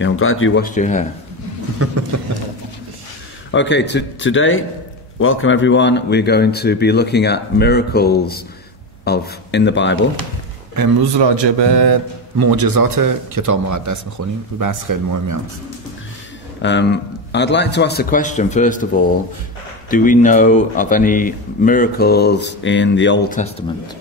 Yeah, I'm glad you washed your hair. Okay, today, welcome everyone. We're going to be looking at miracles in the Bible. امروز راجع به معجزات کتاب مقدس می‌خونیم. بحث خیلی مهمی هست. I'd like to ask the question first of all, do we know of any miracles in the Old Testament?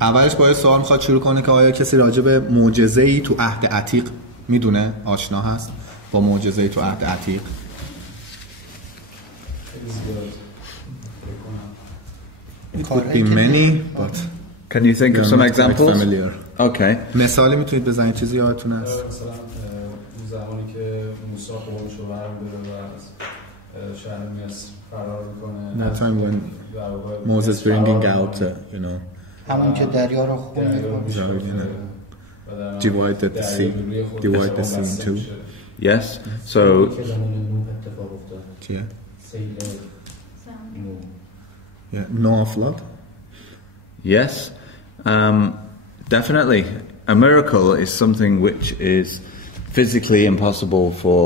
اولش باید سوال می‌خواد شروع کنه که آیا کسی راجع به معجزه‌ای تو عهد عتیق میدونه، آشنا هست با معجزه‌ای تو عهد عتیق؟ It could be many, but can you think of some examples? Okay. مثالی میتونید بزنید چیزی یادتون هست؟ مثلا زمانی که موسی قومش رو برمی‌داره و از شهر مصر فرار می‌کنه. That time when Moses bringing out, you know, همون که دریا رو خون می‌کنه. Divide the sea in two. Yes. So Noah flood. Yes. Definitely. A miracle is something which is physically impossible for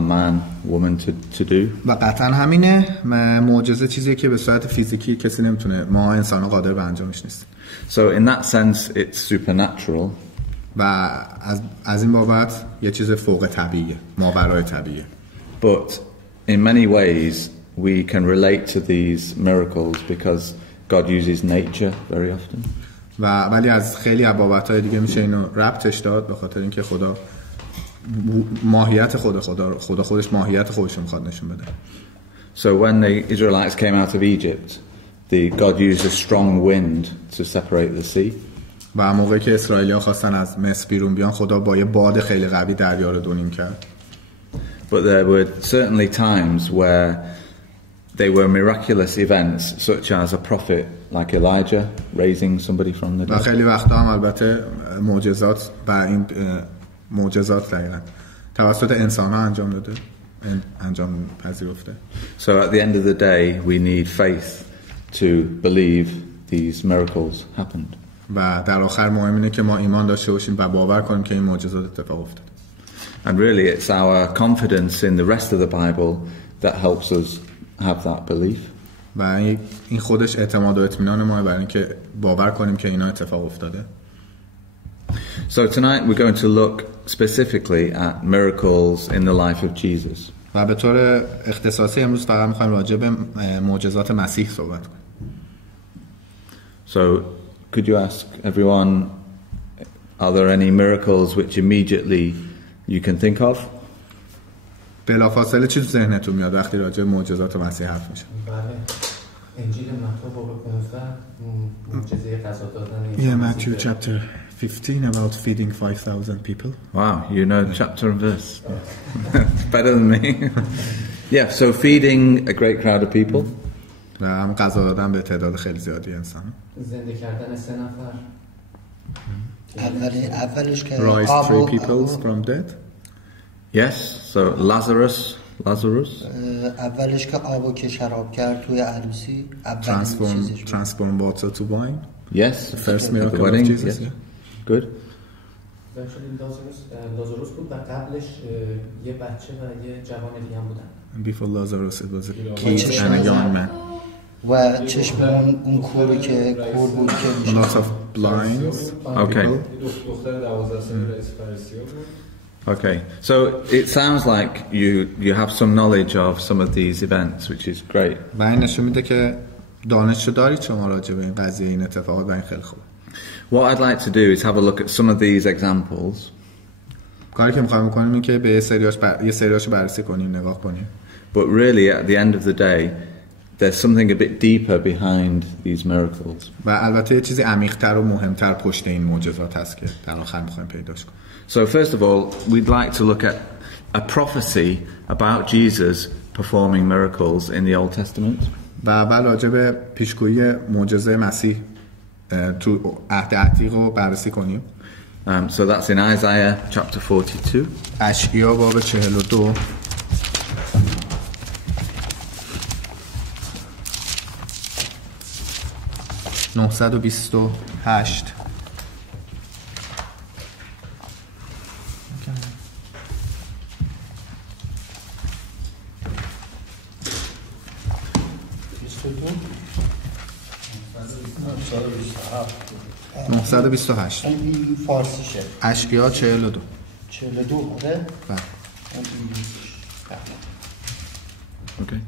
a man, woman to do. و قطعا همینه. معجزه چیزیه که به صورت فیزیکی کسی نمیتونه، ما انسان‌ها قادر به انجامش نیستیم. So in that sense it's supernatural. و از این بابت یه چیز فوق طبیعیه، ماورای طبیعیه. But in many ways we can relate to these miracles because God uses nature very often. ولی از خیلی بابت‌های دیگه میشه اینو ربطش داد به خاطر اینکه خدا ماهیت خدا خودش ماهیت خودش رو میخواد نشون بده. So when the Israelites came out of Egypt, God used a strong wind to separate the sea. و موقعی که اسرائیلی‌ها خواستن از مصر بیرون بیان، خدا با یه باد خیلی قوی دریا رو دو نیم کرد. But there were certainly times where they were miraculous events, such as a prophet like Elijah raising somebody from the dead. و خیلی وقتا هم البته معجزات و این معجزات دقیقاً توسط انسان‌ها انجام پذیرفته. So at the end of the day, we need faith to believe these miracles happened. و در آخر مهم اینه که ما ایمان داشته باشیم و باور کنیم که این معجزات اتفاق افتاد. And really it's our confidence in the rest of the Bible that helps us have that belief. و این خودش اعتماد و اطمینان ما برای اینکه باور کنیم که اینا اتفاق افتاده. So tonight we're going to look specifically at miracles in the life of Jesus. و به طور اختصاصی امروز فقط می‌خوایم راجع به معجزات مسیح صحبت کنیم. So could you ask everyone, are there any miracles which immediately you can think of? بلافاصله چی تو ذهنتون میاد وقتی راجع به معجزات مسیح حرف میشه؟ بله. انجیل متی باب 15 معجزه غذا دادن. Yeah, Matthew chapter 15 about feeding 5,000 people. Wow, you know the chapter and verse. Better than me. Yeah, so feeding a great crowd of people. و هم غذا دادن به تعداد خیلی زیادی انسان. زنده کردن 3 نفر. اولش که Rise 3 people from dead. Yes, so Lazarus. اولش که آبو که شراب کرد توی عروسی. Transform water to wine. Yes, the first miracle wedding, of Jesus. yes. Good. لازاروس بود و قبلش یه بچه و یه جوان دیگه هم بودن. Before Lazarus it was a kid and a young man. و چشم اون کوری که کور بود که Lots of blinds. Okay. دختر 12 ساله رئیس فریسی‌ها بود. Okay, so it sounds like you have some knowledge of some of these events, which is great. و این نشون میده که دانش دارید شما راجع به این قضیه، این اتفاقات و این خیلی خوبه. What I'd like to do is have a look at some of these examples. کاری که می‌خوایم بکنیم این که به یه سریاشو بررسی کنیم، نگاه کنیم. But really at the end of the day there's something a bit deeper behind these miracles. و البته یه چیزی عمیق‌تر و مهمتر پشت این معجزات هست که در آخر می‌خوایم پیداش کنیم. So first of all, we'd like to look at a prophecy about Jesus performing miracles in the Old Testament. و اول راجع به پیشگویی معجزه مسیح تو عهد عتیق رو بررسی کنیم. So that's in Isaiah chapter 42. اشعیا باب 42. 928 این فارسیشه. اشعیا 42 42 آره؟ بله. اون انگلیسیش. Okay.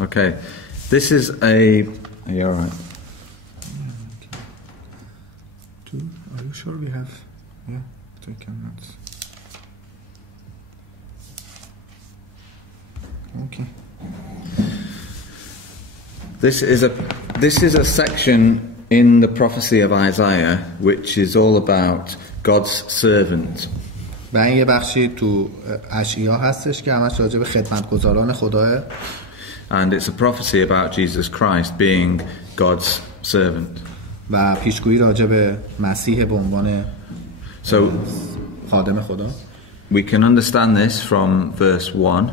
Okay. This is a. Are you all right? Are you sure we have? Yeah, taken notes. Okay. This is a section in the prophecy of Isaiah which is all about God's servant. و این یه بخشی تو اشعیا هستش که همش راجع به خدمتگزاران خداه. And it's a prophecy about Jesus Christ being God's servant. و پیشگویی راجع به مسیح به عنوان So خادم خدا. we can understand this from verse 1.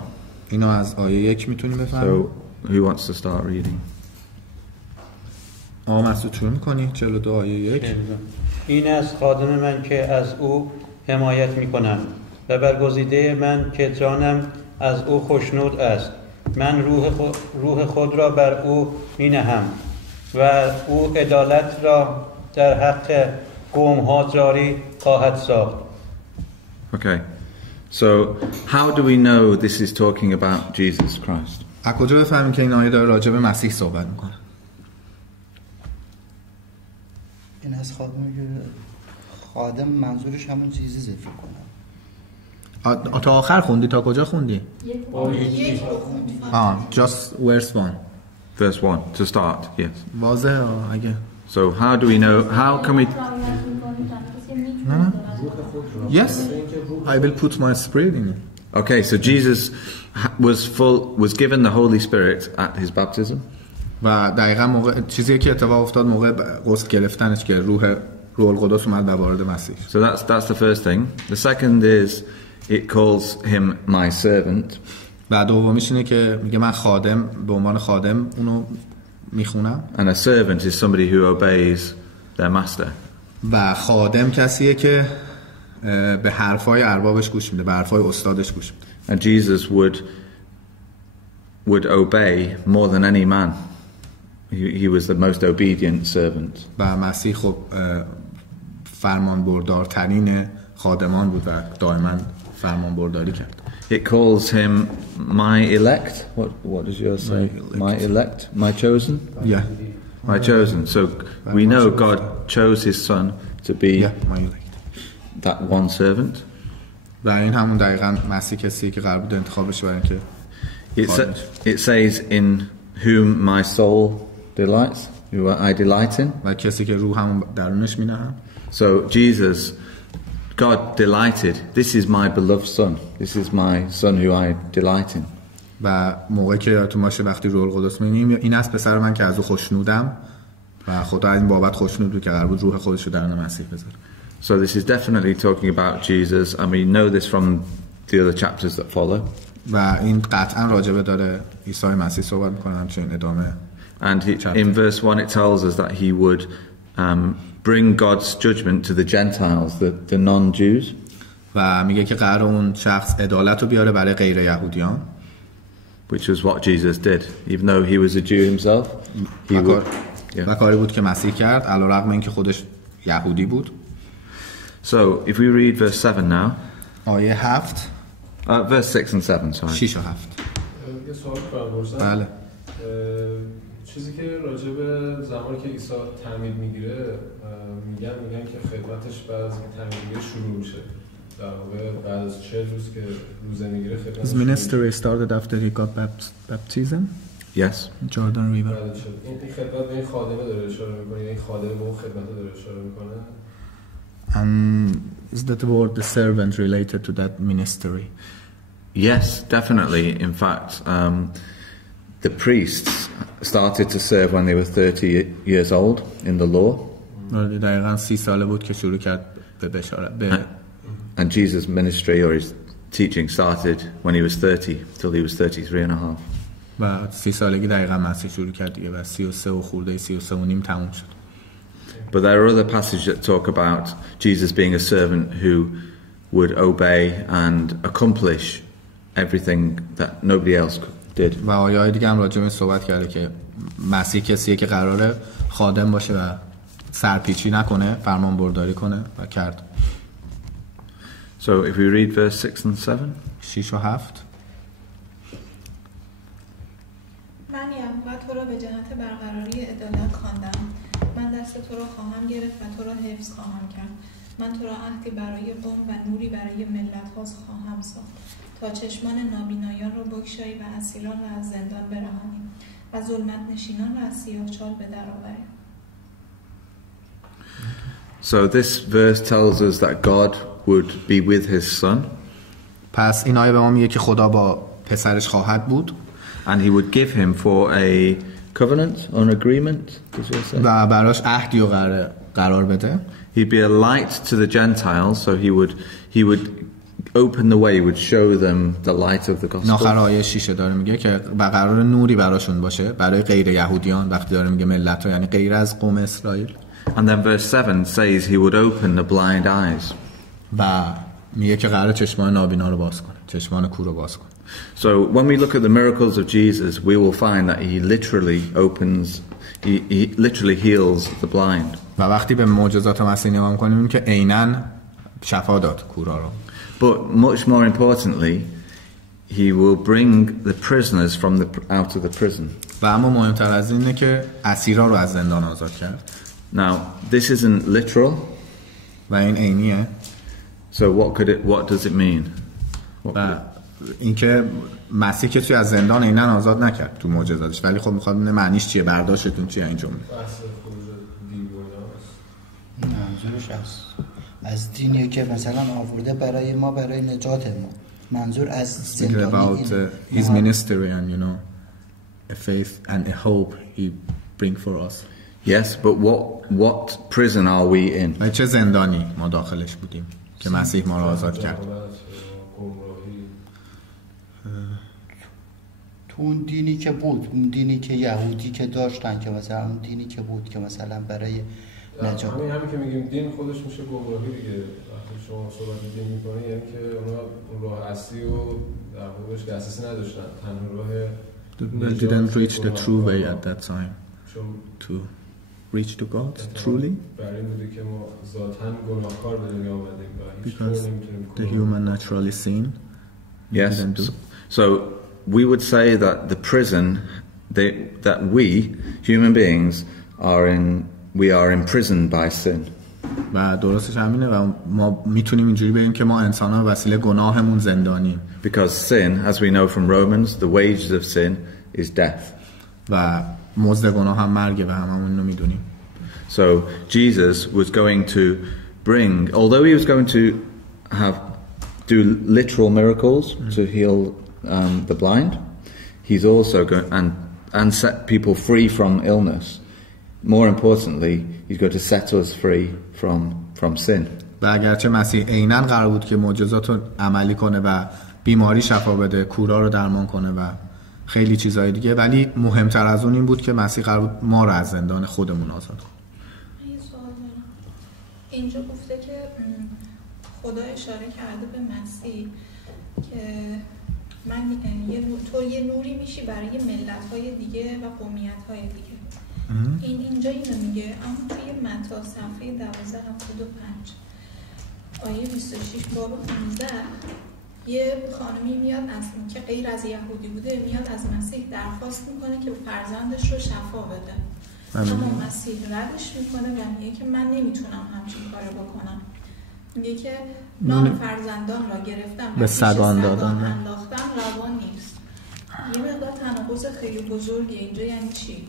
اینو از آیه 1 میتونیم بفهمیم. So who wants to start reading? مسعود شروع می‌کنی 42 آیه 1. این از خادم من که از او حمایت می‌کنم و برگزیده من که جانم از او خوشنود است. من روح خود را بر او می‌نهم و او عدالت را در حق قوم‌ها جاری خواهد ساخت. Okay. So how do we know this is talking about Jesus Christ? از کجا بفهمیم که این آیه داره راجع به مسیح صحبت می‌کنه؟ این از خادم منظورش همون چیزی فکر کنم. تا آخر خوندی؟ تا کجا خوندی؟ just verse 1. Verse 1 to start, yes. واضحه اگه. So how do we know, how can we... Yes, I will put my spirit in it. Okay, so Jesus was given the Holy Spirit at his baptism. و دقیقا موقع چیزی که اتفاق افتاد موقع غسل گرفتنش که روح القدس اومد و وارد مسیح. So that's the first thing. The second is it calls him my servant. و دومیش اینه که میگه من خادم به عنوان خادم اونو میخونم. And a servant is somebody who obeys their master. و خادم کسیه که به حرفای اربابش گوش میده، به حرفای استادش گوش میده. And Jesus would obey more than any man. He was the most obedient servant. و مسیح خب فرمان بردارترین خادمان بود و دائما فرمان برداری کرد. It calls him my elect. What does yours say? My elect, my chosen? Yeah. My chosen. So we know God chose his son to be my elect. That one servant. و این همون دقیقاً مسیح کسیه که قرار بود انتخاب بشه برای اینکه It says in whom my soul delights, who I delight in. و کسی که روحم درونش مینهم. So Jesus, God delighted. This is my beloved son. This is my son who I delight in. و موقعی که یادتون باشه وقتی روح القدس میگیم این است پسر من که از او خوشنودم و خدا این بابت خوشنود بود که قرار بود روح خودش رو درون مسیح بذاره. So this is definitely talking about Jesus, and we know this from the other chapters that follow. و این قطعا راجبه داره عیسی مسیح صحبت میکنه همچنین ادامه. And in verse 1 it tells us that he would bring God's judgment to the Gentiles, the non-Jews. و میگه که قرار اون شخص عدالت رو بیاره برای غیر یهودیان. Which was what Jesus did. Even though he was a Jew himself, he would. و کاری بود که مسیح کرد علیرغم اینکه خودش یهودی بود. So if we read verse 7 now. آیه 7. Verse 6 and 7, sorry. 6 و 7. یه سوال کنم بله. چیزی که راجع به زمانی که عیسی تعمید میگیره میگن که خدمتش بعد از اینکه تعمید میگیره شروع میشه. در واقع بعد از 40 روز که روزه میگیره خدمتش. His ministry started after he got baptism. Yes. Jordan River. این خدمت به این خادمه داره اشاره میکنه، این خادمه به اون خدمت داره اشاره میکنه. And is that word the servant related to that ministry? Yes, definitely. In fact, the priests started to serve when they were 30 years old in the law. دقیقاً 30 ساله بود که شروع کرد به بشارت. And Jesus' ministry or his teaching started when he was 30 till he was 33 and a half. و 30 سالگی دقیقاً مسیح شروع کرد دیگه و 33 و خورده 33 و نیم تموم شد. But there are other passages that talk about Jesus being a servant who would obey and accomplish everything that nobody else did. و آیه‌های دیگه هم راجع به صحبت کرده که مسیح کسیه که قراره خادم باشه و سرپیچی نکنه، فرمان برداری کنه و کرد. So if we read verse 6 and 7. 6 و 7. من یهوه تو را به جهت برقراری عدالت خواندم. من دست تو را خواهم گرفت و تو را حفظ خواهم کرد. من تو را عهدی برای قوم و نوری برای ملت‌ها خواهم ساخت تا چشمان نابینایان را بگشایی و اسیران را از زندان برهانی و ظلمت نشینان را از سیاه‌چال به در آوری. So this verse tells us that God would be with his son. پس این آیه به ما میگه که خدا با پسرش خواهد بود And he would give him for a covenant or an agreement, does it say? و براش عهدی رو قرار بده. He'd be a light to the Gentiles, so he would open the way, would show them the light of the gospel. آخر آیه 6 داره میگه که قرار نوری براشون باشه برای غیر یهودیان. وقتی داره میگه ملت ها یعنی غیر از قوم اسرائیل. And then verse 7 says he would open the blind eyes. و میگه که قرار چشمان نابینا رو باز کنه، چشمان کور رو باز کنه. So when we look at the miracles of Jesus, we will find that he literally heals the blind. و وقتی به معجزات مسیح نگاه می‌کنیم که عیناً شفا داد کورا رو. But much more importantly, he will bring the prisoners from out of the prison. و اما مهمتر از اینه که اسیرا رو از زندان آزاد کرد. Now, this isn't literal. و این عینیه. So what does it mean? و اینکه مسیح کسی از زندان عیناً آزاد نکرد تو معجزاتش، ولی خب میخواد ببینه معنیش چیه، برداشتتون چیه این جمله. منظورش از دینی که مثلا آورده برای ما، برای نجات ما. منظور از زندانی about his ministry and you know a faith and a hope he bring for us. Yes, but what prison are we in? و چه زندانی ما داخلش بودیم که مسیح ما را آزاد کرد؟ تو اون دینی که بود، اون دینی که یهودی که داشتن، که مثلا اون دینی که بود که مثلا برای نجات. همین که میگیم دین خودش میشه گمراهی دیگه. وقتی شما صحبت دین میکنی یعنی که اونا راه اصلی و در واقعش دسترسی نداشتن، تنها راه didn't reach the true way at that time to reach to God truly, برای این بوده که ما ذاتاً گناهکار به دنیا آمدیم و هیچ because کاری نمیتونیم the human naturally sin. Yes. So we would say that the prison that we human beings we are imprisoned by sin. و درستش همینه و ما میتونیم اینجوری بگیم که ما انسان‌ها وسیله گناهمون زندانیم. Because sin, as we know from Romans, the wages of sin is death. و مزد گناه هم مرگه و هممون اینو میدونیم. So Jesus was going to bring, although he was going to do literal miracles to heal the blind, he's also going and set people free from illness. More importantly, he's going to set us free from sin. و اگرچه مسیح عیناً قرار بود که معجزات رو عملی کنه و بیماری شفا بده، کورا رو درمان کنه و خیلی چیزهای دیگه، ولی مهمتر از اون این بود که مسیح قرار بود ما رو از زندان خودمون آزاد کنه. یه سوال دارم. اینجا گفته که خدا اشاره کرده به مسیح که من تو یه نوری میشی برای ملت‌های دیگه و قومیت‌های دیگه. اینجا اینو میگه، اما توی متی صفحه 1275 آیه 26 باب 15 یه خانمی میاد از که غیر از یهودی بوده، میاد از مسیح درخواست میکنه که فرزندش رو شفا بده. اما مسیح ردش میکنه و میگه که من نمیتونم همچین کارو بکنم. میگه که نام فرزندان را گرفتم به سگان دادن انداختم روا نیست. یه مقدار تناقض خیلی بزرگی اینجا. یعنی چی؟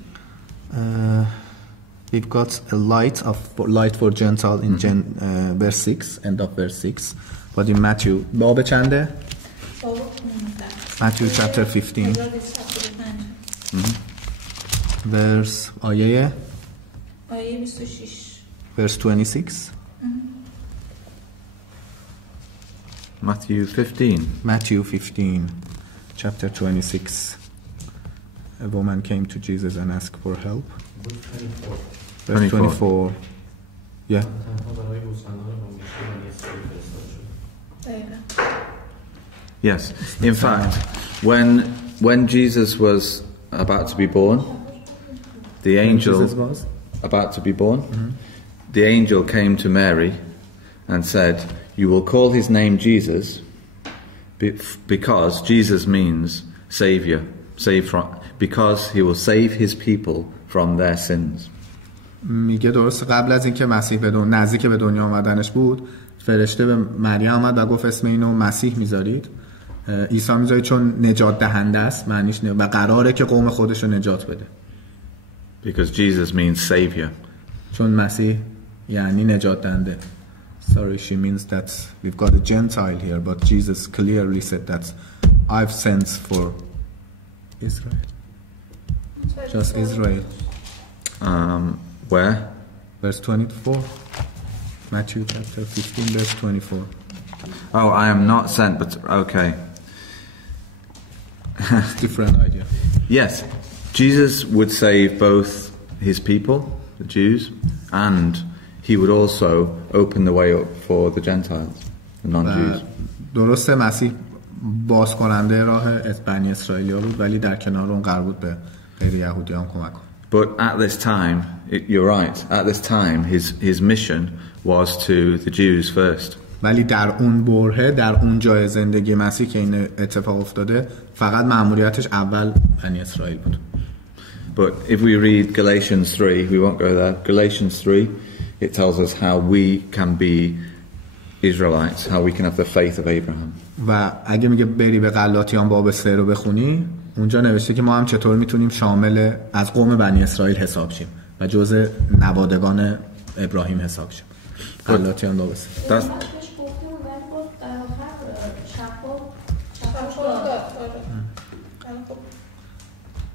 We've got a light for Gentile in verse 6, end of verse 6. But in Matthew, باب چنده؟ Matthew chapter 15. Verse آیه 26. Verse 26. Matthew 15. Matthew 15, chapter 26. A woman came to Jesus and asked for help. Verse 24. Yeah. Yes. In fact, when when Jesus was about to be born, the angel Jesus was? about to be born, the angel came to Mary and said, "You will call his name Jesus, because Jesus means Savior, because he will save his people from their sins." میگه درست قبل از اینکه مسیح نزدیک به دنیا آمدنش بود، فرشته به مریم آمد و گفت اسم اینو مسیح میذارید، عیسی میذارید، چون نجات دهنده است، معنیش و قراره که قوم خودش رو نجات بده. Because Jesus means Savior. چون مسیح یعنی نجات دهنده. Sorry, she means that we've got a Gentile here, but Jesus clearly said that I've sent for Israel. Just Israel. Where? Verse 24. Matthew chapter 15, verse 24. Oh, I am not sent, but okay. Different idea. Yes, Jesus would save both his people, the Jews, and he would also open the way up for the Gentiles, the non-Jews. درسته مسیح باز کننده راه بنی اسرائیلیا بود، ولی در کنار اون قرار بود به غیر یهودیان کمک کنه. But at this time, you're right, at this time his mission was to the Jews first. ولی در اون برهه، در اون جای زندگی مسیح که این اتفاق افتاده، فقط مأموریتش اول بنی اسرائیل بود. But if we read Galatians 3, we won't go there. Galatians 3, it tells us how we can be Israelites, how we can have the faith of Abraham. و اگه میگه بری به غلاطیان باب 3 رو بخونی، اونجا نوشته که ما هم چطور میتونیم شامل از قوم بنی اسرائیل حساب شیم و جزء نوادگان ابراهیم حساب شیم. غلاطیان باب 3.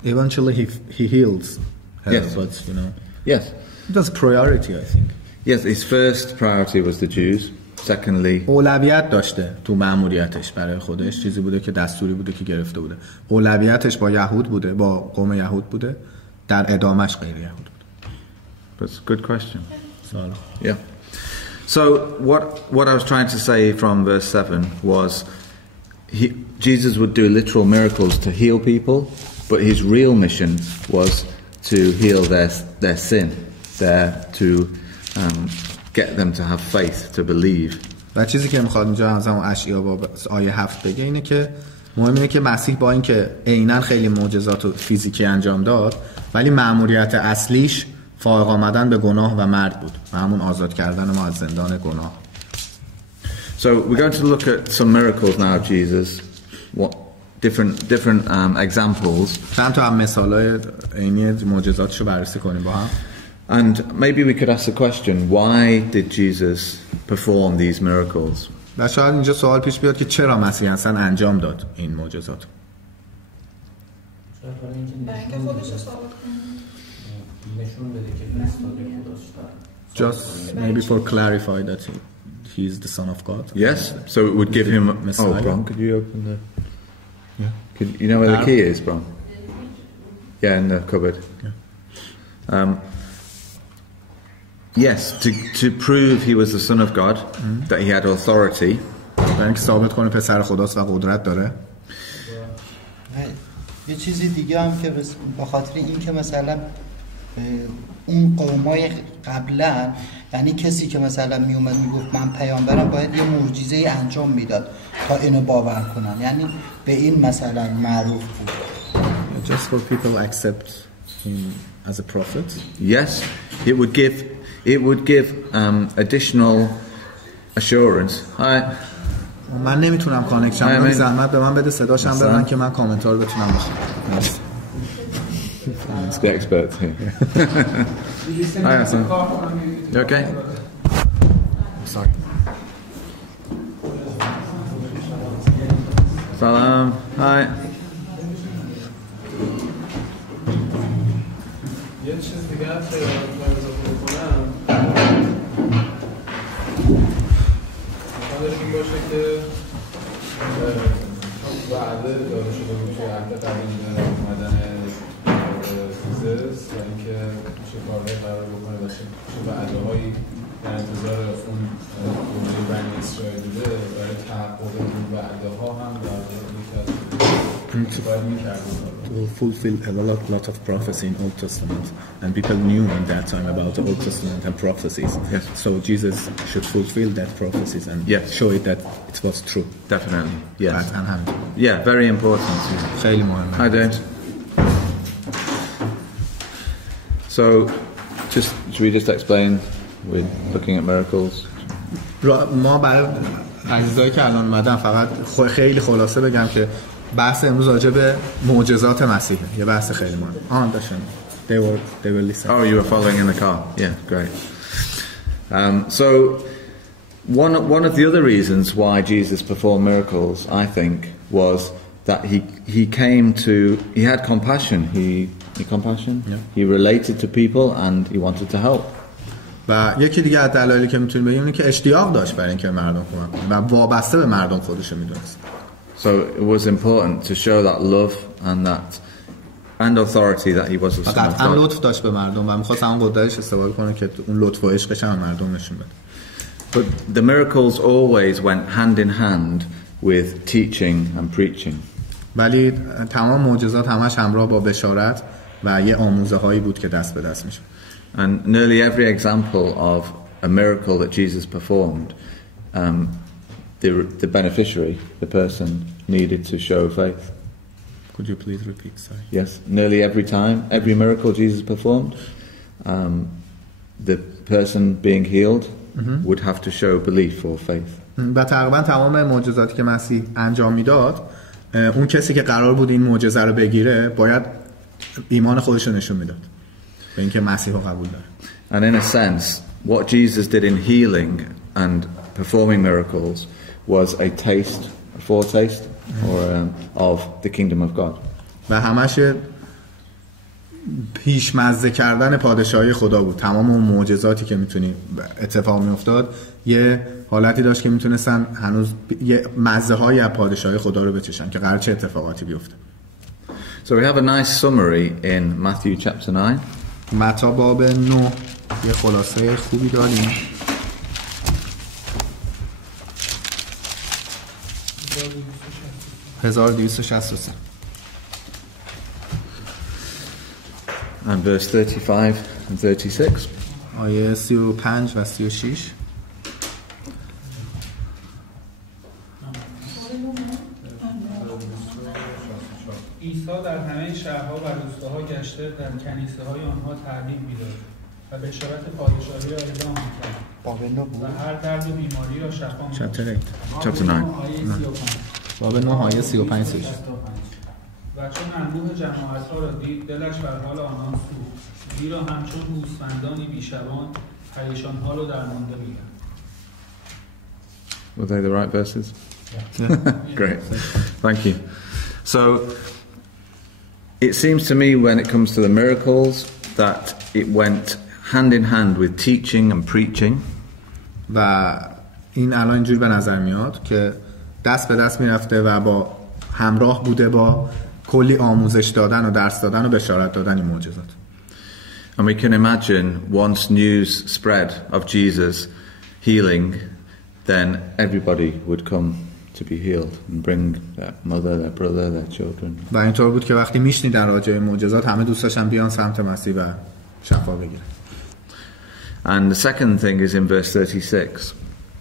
Eventually he heals her, Yes. but you know. Yes. That's priority, I think. Yes, his first priority was the Jews. Secondly, اولویت داشته تو مأموریتش برای خودش، چیزی بوده که دستوری بوده که گرفته بوده. اولویتش با یهود بوده، با قوم یهود بوده، در ادامش غیر یهود بوده. that's a good question. سوال. Yeah. So what I was trying to say from verse 7 was Jesus would do literal miracles to heal people, but his real mission was to heal their sin, to get them to have faith, to believe. و چیزی که میخواد اینجا از همون اشعیا باب آیه 7 بگه اینه که مهم اینه که مسیح با اینکه عیناً خیلی معجزات و فیزیکی انجام داد، ولی مأموریت اصلیش فائق آمدن به گناه و مرگ بود و همون آزاد کردن ما از زندان گناه. So we're going to look at some miracles now of Jesus, different examples. چند تا هم مثالای عینی معجزاتش رو بررسی کنیم با هم. And maybe we could ask the question, why did Jesus perform these miracles? و شاید اینجا سوال پیش بیاد که چرا مسیح اصلا انجام داد این معجزات؟ برای اینکه خودش رو ثابت کنه. نشون بده که فرستاده خداست. Just maybe for clarify that he is the son of God. Yes, so it would give him... Messiah. Oh, Bron, could you open the... Yeah. You know where the key is, Bron? Yeah, in the cupboard. Yes, to prove he was the son of God, that he had authority. برای اینکه ثابت کنه پسر خداست و قدرت داره. یه چیزی دیگه هم که به خاطر این که مثلا اون قومای قبلا، یعنی کسی که مثلا می اومد میگفت من پیامبرم باید یه معجزه انجام میداد تا اینو باور کنن، یعنی به این مثلا معروف بود. Just for people accept him as a prophet. Yes, it would give additional assurance. من نمیتونم کانکشن کنم، زحمت به من بده صداشم ببرن که من کامنت رو بتونم بخونم. It's the expert here. Hi, Hassan. You okay? Sorry. Salam. Hi. یه چیز دیگه هست که باید اضافه بکنم، این باشه که وعده داده شده بود که عهد قدیم اومدن زیزس و اینکه چه کارهایی قرار بکنه و چه وعده هایی در انتظار اون دوره بنی اسرائیل بوده. برای تحقق این وعده ها هم در واقع باید میکردن. To fulfill a lot of prophecy in Old Testament, and people knew in that time about the Old Testament and prophecies. Yes. So Jesus should fulfill that prophecies and Yes. show it that it was true. Definitely. Yes. قطعاً همینطور. Yeah, very important. خیلی مهمه. Hi, Dave. So, should we just explain? We're looking at miracles. ما برای عزیزایی که الان اومدن فقط خیلی خلاصه بگم که بحث امروز راجع به معجزات مسیحه. یه بحث خیلی مهم. داشتن. They were listening. Oh, you were following in the car. Yeah, great. So, one of the other reasons why Jesus performed miracles, I think, was that he had compassion. Yeah. He related to people and he wanted to help. و یکی دیگه از دلایلی که میتونیم بگیم اینه که اشتیاق داشت برای اینکه مردم کمک کنه و وابسته به مردم خودش میدونست. So it was important to show that love and authority that he was the Son of قطعا God. لطف داشت به مردم و میخواست همون قدرتش استفاده کنه که اون لطف و عشقش هم مردم نشون بده. But the miracles always went hand in hand with teaching and preaching. ولی تمام معجزات همش همراه با بشارت و یه آموزه هایی بود که دست به دست میشه. And nearly every example of a miracle that Jesus performed, the beneficiary, the person, needed to show faith. Could you please repeat? Sorry. Yes, nearly every time, every miracle Jesus performed, the person being healed would have to show belief or faith. و تقریبا تمام معجزاتی که مسیح انجام میداد، اون کسی که قرار بود این معجزه رو بگیره باید ایمان خودش رو نشون میداد به اینکه مسیح رو قبول داره. And in a sense, what Jesus did in healing and performing miracles was a foretaste of the kingdom of God. و همش پیشمزه کردن پادشاهی خدا بود. تمام اون معجزاتی که میتونی اتفاق میافتاد یه حالتی داشت که میتونستن هنوز یه مزه های از پادشاهی خدا رو بچشن که قرار چه اتفاقاتی بیفته. So we have a nice summary in Matthew chapter 9. متی باب 9 یه خلاصه خوبی داریم. $1263 And verse 35 and 36. آیه 35 و 36. عیسی در همه شهرها و روستاها گشته در کنیسه‌های آنها تعلیم می‌داد و بشارت پادشاهی را اعلام می‌کرد و هر درد و بیماری را شفا می‌داد. Chapter 9. باب 9 آیه 35 36. و چون انبوه جماعت‌ها را دید دلش بر حال آنان سوخت، زیرا همچون گوسفندانی بی‌شبان پریشان‌ها را درمانده می‌دند. Were they the right verses? Great. Thank you. So, it seems to me when it comes to the miracles that it went hand in hand with teaching and preaching. و این الان اینجوری به نظر میاد که دست به دست میرفته و با همراه بوده با کلی آموزش دادن و درس دادن و بشارت دادن این معجزات. And we can imagine once news spread of Jesus healing, then everybody would come to be healed and bring their mother, their brother, their children. و اینطور بود که وقتی میشنیدن راجع به معجزات همه دوست داشتن بیان سمت مسیح و شفا بگیرن. And the second thing is in verse 36.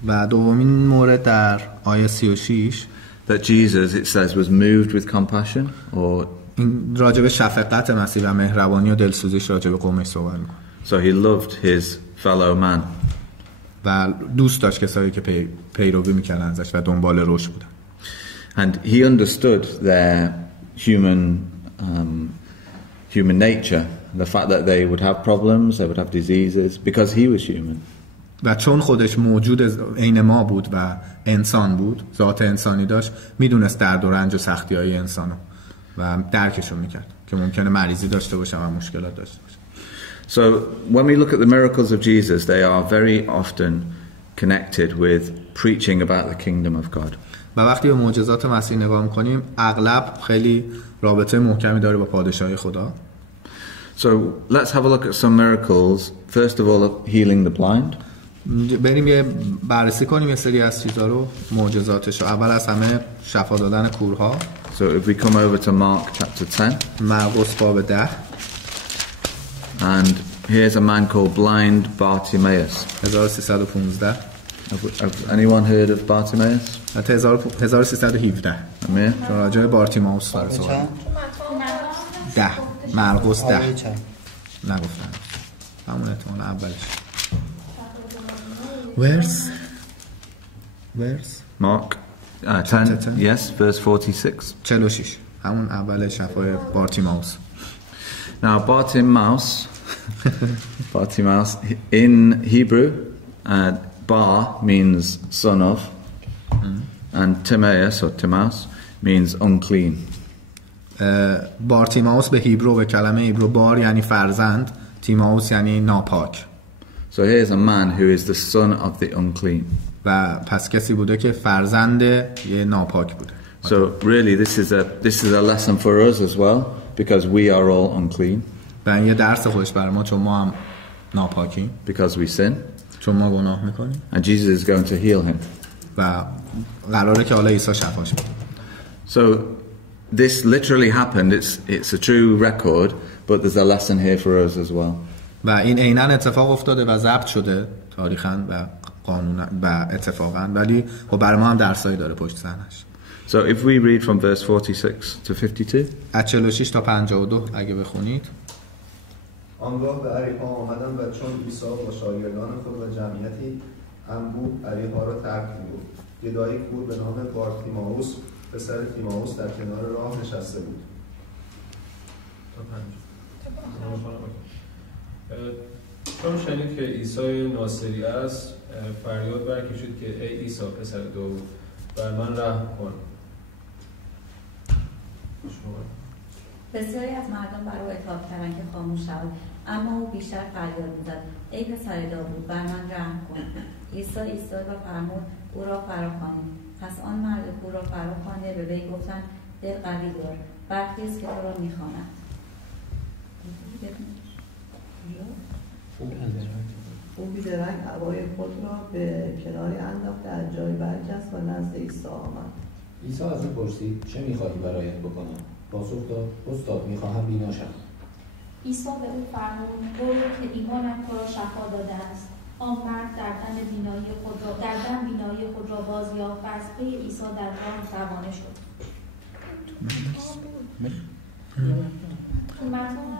و دومین مورد در آیه 36 That Jesus, it says, was moved with compassion, or این راجع به شفقت مسیح و مهربانی و دلسوزیش راجع به قومش صحبت می‌کنه. so he loved his fellow man. و دوست داشت کسایی که پیروی می‌کردن ازش و دنبال رشد بودن. And he understood their human nature, the fact that they would have problems, they would have diseases, because he was human. و چون خودش موجود عین ما بود و انسان بود، ذات انسانی داشت، میدونست درد و رنج و سختی‌های انسانو و درکشون میکرد که ممکنه مریضی داشته باشه و مشکلات داشته باشه. So when we look at the miracles of Jesus, they are very often connected with preaching about the kingdom of God. و وقتی به معجزات مسیح نگاه می‌کنیم، اغلب خیلی رابطه محکمی داره با پادشاهی خدا. So let's have a look at some miracles. First of all, healing the blind. بریم یه بررسی کنیم یه سری از چیزا رو، معجزاتش رو. اول از همه شفا دادن کورها. So if we come over to Mark chapter 10, مرقس باب 10. and here's a man called blind Bartimaeus. 1315. Have anyone heard of Bartimaeus? حتی 1317. Amir? چون راجع به بارتیمائوس داره صحبت. 10 مرقس 10 نگفتم همون احتمال اولش. Verse Mark 10, yes, verse 46. 46 همون اول شفای بارتیمائوس. Now Bartimaeus in Hebrew, Bar means son of, and Timaeus or Timaeus means unclean. بارتیمائوس به هیبرو به کلمه هیبرو بار یعنی فرزند، تیمائوس یعنی ناپاک. So here's a man who is the son of the unclean. و پس کسی بوده که فرزند یه ناپاک بوده. So really this is a lesson for us as well, because we are all unclean. و یه درس خودش برای ما، چون ما هم ناپاکیم، because we sin, چون ما گناه میکنیم. and Jesus is going to heal him. و قراره که حالا عیسی شفاش بده. So this literally happened. It's a true record, but there's a lesson here for us as well. و این عیناً اتفاق افتاده و ضبط شده تاریخاً و قانونا و اتفاقاً، ولی خب برای ما هم درسایی داره پشت سرش. So if we read from verse 46 to 52, از 46 تا 52 اگه بخونید. آنگاه به عریقا آمدند و چون عیسی با شاگردان خود و جمعیتی انبوه عریقا را ترک می‌گفت، گدایی کور به نام بارتیمائوس پسر تیمائوس در کنار راه نشسته بود. چون شنید که عیسی ناصری است، فریاد برکشید که ای عیسی پسر داوود، بر من رحم کن. بسیاری از مردم بر او عتاب کردند که خاموش شود، اما او بیشتر فریاد می‌زد ای پسر داوود، بر من رحم کن. عیسی ایستاد و فرمود او را فراخوانید. پس آن مرد کور را فراخوانده به وی گفتند دل قوی دار، وقتی است که تو را می‌خواند. او بیدرنگ عبای خود را به کناری انداخت، از جای برجست و نزد عیسی آمد. عیسی از او پرسید چه می‌خواهی برایت بکنم؟ پاسخ داد استاد می‌خواهم بینا شوم. عیسی به او فرمود برو که ایمانت تو را شفا داده است. آن مرد در دم بینایی خود را بازیافت و از پی عیسی در راه روانه شد.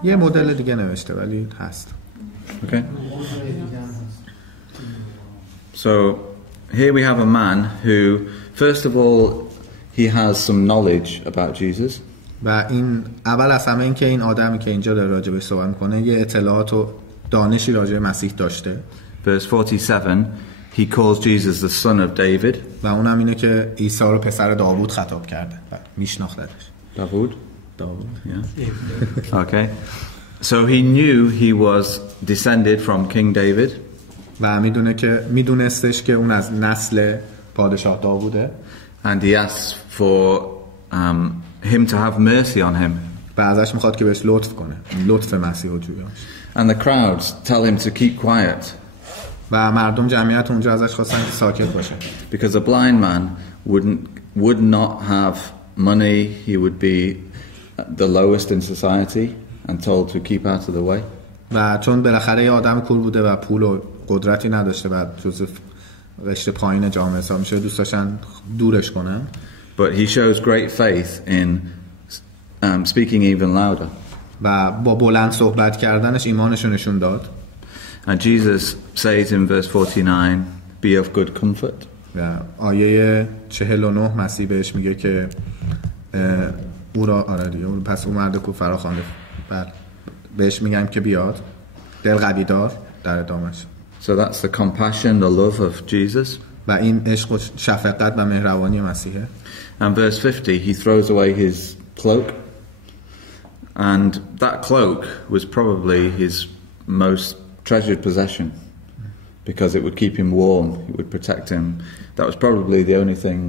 یه مدل دیگه نوشته ولی هست. okay. So here we have a man who, first of all, he has some knowledge about Jesus. و این اول از همه این که این آدمی که اینجا داره راجع بهش صحبت میکنه یه اطلاعات و دانشی راجع به مسیح داشته. Verse 47, he calls Jesus the son of David. و اونم اینه که عیسی رو پسر داوود خطاب کرده و میشناختش. داوود. Yeah. Okay. So he knew he was descended from King David. و میدونستش که اون از نسل پادشاه داووده. And he asks for him to have mercy on him. و ازش میخواد که بهش لطف کنه. لطف مسیح رو جویاش. And the crowds tell him to keep quiet. و مردم جمعیت اونجا ازش خواستن که ساکت باشه. Because a blind man would not have money. He would be the lowest in society and told to keep out of the way. و چون بالاخره یه آدم کور بوده و پول و قدرتی نداشته و جزو رشته پایین جامعه حساب میشه، دوست داشتن دورش کنن. But he shows great faith in speaking even louder. و با بلند صحبت کردنش ایمانش رو نشون داد. And Jesus says in verse 49, be of good comfort. و آیه 49 مسیح بهش میگه که او را پس او مرد کو فراخوانده. بله بهش میگم که بیاد، دل قوی دار در ادامش. So that's the compassion, the love of Jesus. و این عشق و شفقت و مهربانی مسیحه. And verse 50, he throws away his cloak. And that cloak was probably his most treasured possession, because it would keep him warm, it would protect him. That was probably the only thing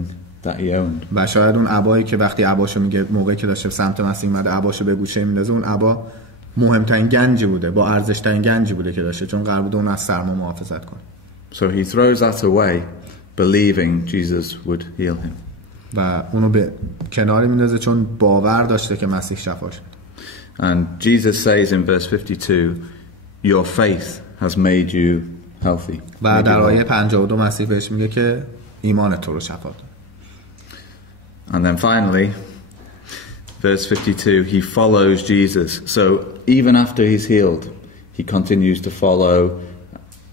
that he owned. و شاید اون عبایی که وقتی عباشو میگه موقعی که داشته سمت مسیح اومده عباشو به گوشه میندازه، اون عبا مهمترین گنجی بوده، با ارزشترین گنجی بوده که داشته، چون قرار بوده اون از سرما محافظت کنه. So he throws that away, believing Jesus would heal him. و اونو به کناری میندازه چون باور داشته که مسیح شفاش. And Jesus says in verse 52, your faith has made you healthy. و در آیه 52 مسیح بهش میگه که ایمان تو رو شفا داد. And then finally, verse 52, he follows Jesus. So even after he's healed, he continues to follow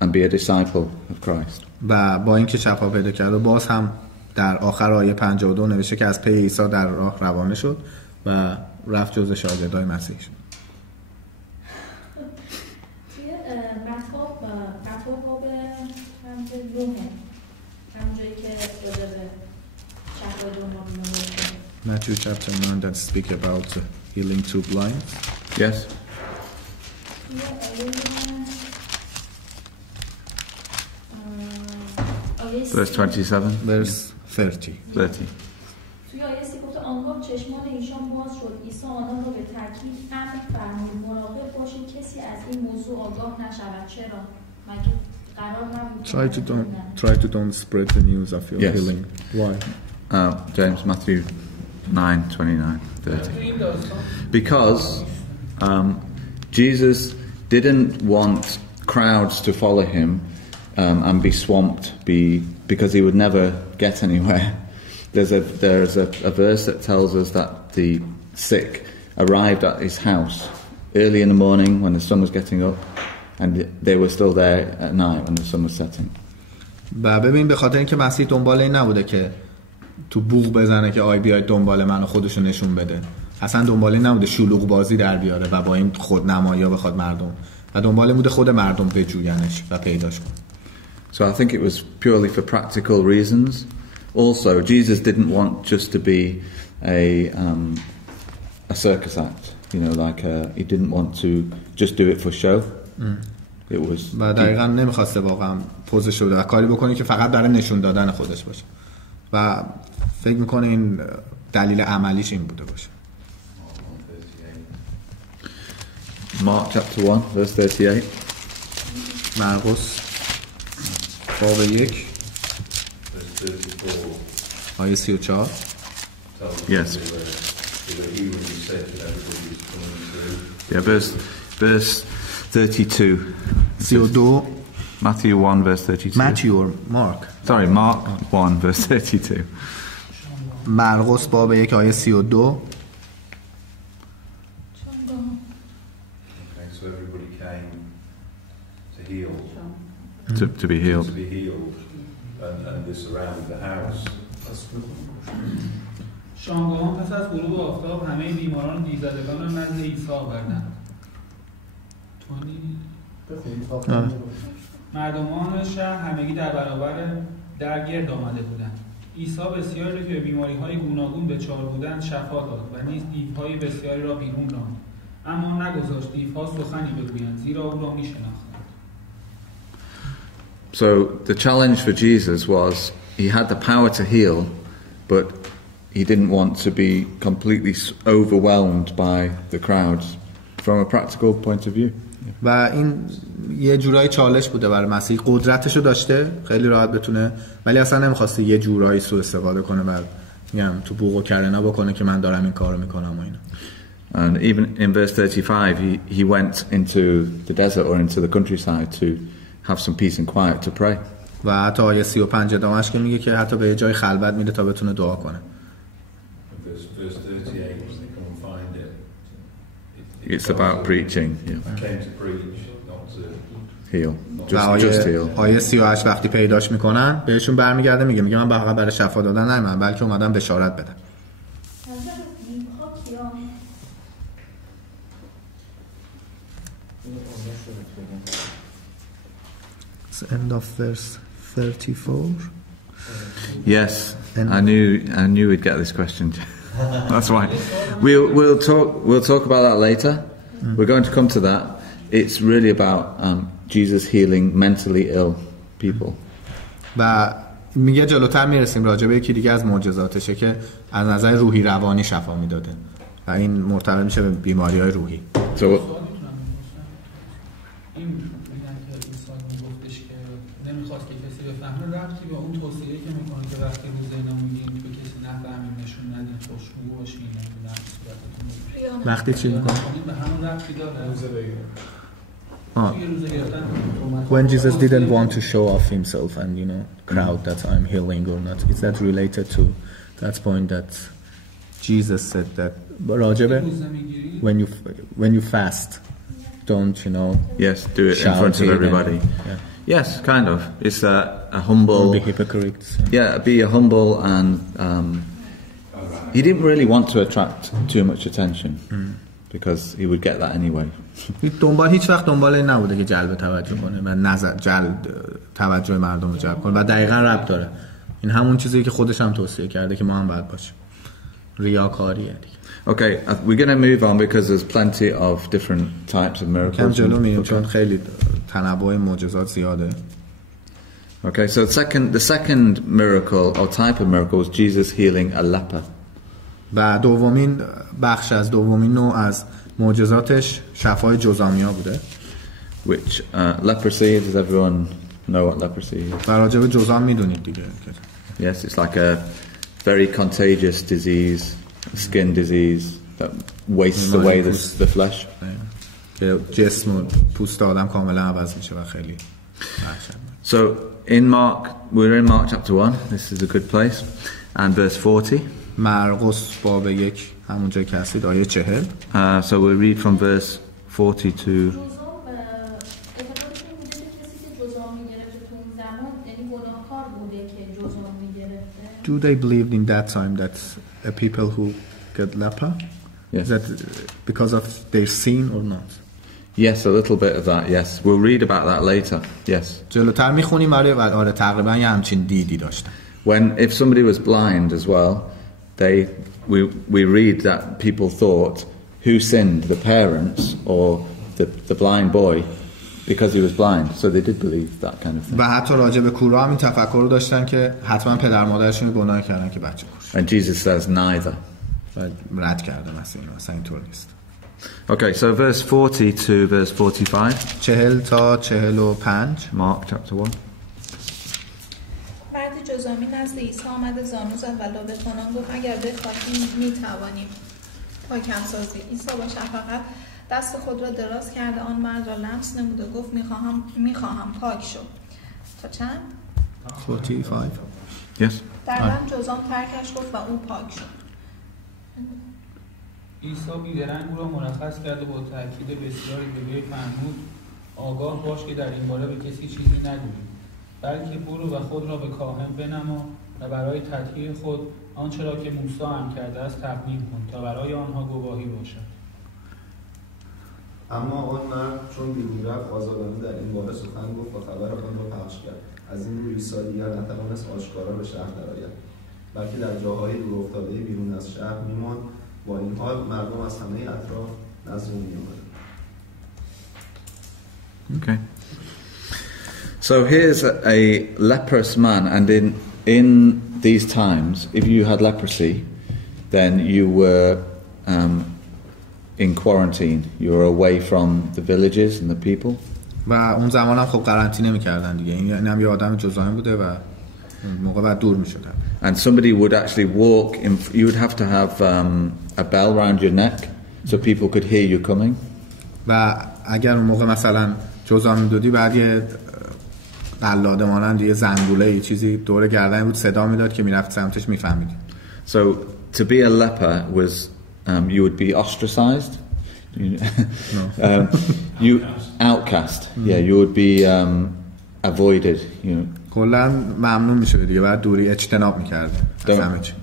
and be a disciple of Christ. و با اینکه شفا پیدا کرد و باز هم در آخر آیه 52 نوشته که از پی عیسی در راه روانه شد و رفت جزو شاگردای مسیح شد. توی متی باب همونجایی که راجع به شفای دو Matthew chapter 9 that speak about healing two blind. Yes. Verse 27. Verse 30. توی آیه 30 گفت آنگاه چشمان ایشان باز شد. عیسی آنان را به تاکید امر فرمود مراقب باشید کسی از این موضوع آگاه نشود. چرا؟ مگه قرار نبود Try to don't spread the news of your healing. Why? James, Matthew 9, 29, 30. Because Jesus didn't want crowds to follow him and be swamped because he would never get anywhere. There's a verse that tells us that the sick arrived at his house early in the morning when the sun was getting up, and they were still there at night when the sun was setting. و ببین به خاطر اینکه مسیح دنبال این نبوده که تو بوق بزنه که آی بیاید دنبال من و خودشو نشون بده. اصلا دنبال این نبوده شلوغ بازی در بیاره و با این خودنمایی ها بخواد مردم، و دنبال بوده خود مردم بجوینش و پیداش کنه. So I think it was purely for practical reasons. Also, Jesus didn't want just to be a circus act, he didn't want to just do it for show. It was. و دقیقاً نمیخواسته واقعا پوزش بده و کاری بکنه که فقط برای نشون دادن خودش باشه. و فکر میکنه این دلیل عملیش این بوده باشه. Mark chapter 1 verse 38. مرقس باب 1 آیه 34. Yes. Yeah, verse 32. 32. Matthew 1 verse 32. Matthew or Mark? Sorry, Mark 1 verse 32. مرقس باب 1 آیه 32. So everybody came to heal. To be healed. To be healed. And this around the house. شامگاهان پس از غروب آفتاب همه بیماران دیزدگان را نزد عیسی آوردند. مردمان شهر همگی در برابر در گرد آمده بودند. عیسی بسیاری را که به بیماری‌های گوناگون دچار بودند شفا داد و نیز دیوهای بسیاری را بیرون راند. اما نگذاشت دیوها سخنی بگویند زیرا او را می‌شناختند. So the challenge for Jesus was he had the power to heal, but he didn't want to be completely overwhelmed by the crowds from a practical point of view. و این یه جورایی چالش بوده برای مسیح. قدرتشو داشته خیلی راحت بتونه، ولی اصلا نمیخواسته یه جورایی سوء استفاده کنه و میگم تو بوق و کرنا بکنه که من دارم این کارو میکنم و اینا. And even in verse 35 he went into the desert or into the countryside to have some peace and quiet to pray. و حتی آیه 35 ادامهش که میگه که حتی به جای خلوت میره تا بتونه دعا کنه. Verse 38, they come and find it. It's about preaching. I came to preach, not to heal. Just heal. آیه 38 وقتی پیداش میکنن بهشون برمیگرده میگه من فقط برای شفا دادن نه من بلکه اومدم بشارت بدم. End of verse 34. Yes, I knew we'd get this question. That's why we'll talk about that later. We're going to come to that. It's really about Jesus healing mentally ill people. و میگه جلوتر میرسیم راجع به یکی دیگه از معجزاتشه که از نظر روحی روانی شفا میداده و این مرتبط میشه به بیماری‌های روحی. نمیخواست که کسی بفهمه ربطی به اون توصیه‌ای که میکنه که وقتی روزه نمونیم به کسی نفهمه وقتی چی میکنه؟ به همون ربطی داره روزه بگیره. When Jesus didn't want to show off himself and crowd that I'm healing or not, is that related to that point that Jesus said that راجبه when you fast don't yes, do it in front of everybody. Yes, kind of. It's a humble. Be hypocrites. Yeah, be a humble and he didn't really want to attract too much attention because he would get that anyway. هیچ وقت دنبال این نبوده که جلب توجه کنه و توجه مردم رو جلب کنه و دقیقاً ربط داره. این همون چیزی که خودش هم توصیه کرده که ما هم باید باشیم. ریاکاریه دیگه. Okay, we're going to move on because there's plenty of different types of miracles. کم جلو میریم چون خیلی تنوع معجزات زیاده. Okay, so the second miracle or type of miracle was Jesus healing a leper. و دومین بخش از دومین نوع از معجزاتش شفای جزامیا بوده. Which leprosy, does everyone know what leprosy is? و راجع به جزام میدونید دیگه. Yes, it's like a very contagious disease, skin disease that wastes away the flesh. که جسم و پوست آدم کاملا عوض میشه و خیلی So in we're in Mark chapter 1. This is a good place. And verse 40. مرقس باب 1 همونجا که هستید آیه 40. So we'll read from verse 40 to Do they believe in that time that people who get leper? Yes. Is that because of their sin or not? Yes, a little bit of that. Yes, we'll read about that later. Yes. جلوتر میخونیم آره تقریبا یه همچین دیدی داشتن. If somebody was blind as well, we read that people thought who sinned, the parents or the blind boy, because he was blind. So they did believe that kind of thing. و حتی راجع به کورا هم این تفکر رو داشتن که حتما پدر مادرشون گناه کردن که بچه کشت. And Jesus says neither. و رد کرده مثلا اینطور نیست. Okay, so verse 40 to verse 45. 40 تا 45. Mark chapter 1. مرد جزامی نزد عیسی آمد زانو زد و لابه کنان گفت اگر بخواهیم میتوانیم پاکم سازی. عیسی با شفقت دست خود را دراز کرده آن مرد را لمس نمود و گفت میخواهم پاک شو. تا چند؟ 45. Yes. در دم جزام ترکش گفت و او پاک شد. عیسی بیدرنگ او را مرخص کرده با تأکید بسیاری به وی فرمود آگاه باش که در این باره به کسی چیزی نگویی بلکه برو و خود را به کاهن بنما و برای تطهیر خود آنچه را که موسی امر کرده است تقدیم کن تا برای آنها گواهی باشد. اما آن مرد چون بیرون رفت آزادانه در این باره سخن گفت و خبر آن را پخش کرد. از این رو عیسی دیگر نتوانست آشکارا به شهر درآید بلکه در جاهای دورافتاده بیرون از شهر می‌ماند. با این حال مردم از همه اطراف نزد او می‌آمدند. Okay. So here's a leprous man, and in these times, if you had leprosy, then you were in quarantine. You were away from the villages and the people. و اون زمان هم خب قرنطینه می‌کردن دیگه. اینم یه آدم جزامی بوده و موقع بعد دور می‌شدن. And somebody would actually walk in. You would have to have a bell around your neck so people could hear you coming. و اگر اون موقع مثلا جزامی بودی بعد یه قلاده مانند یه زنگوله یه چیزی دور گردن بود صدا میداد که میرفت سمتش میفهمیدی. So to be a leper was you would be ostracized. You outcast. Yeah, you would be avoided. کلا ممنوع میشه دیگه بعد دوری اجتناب میکرد.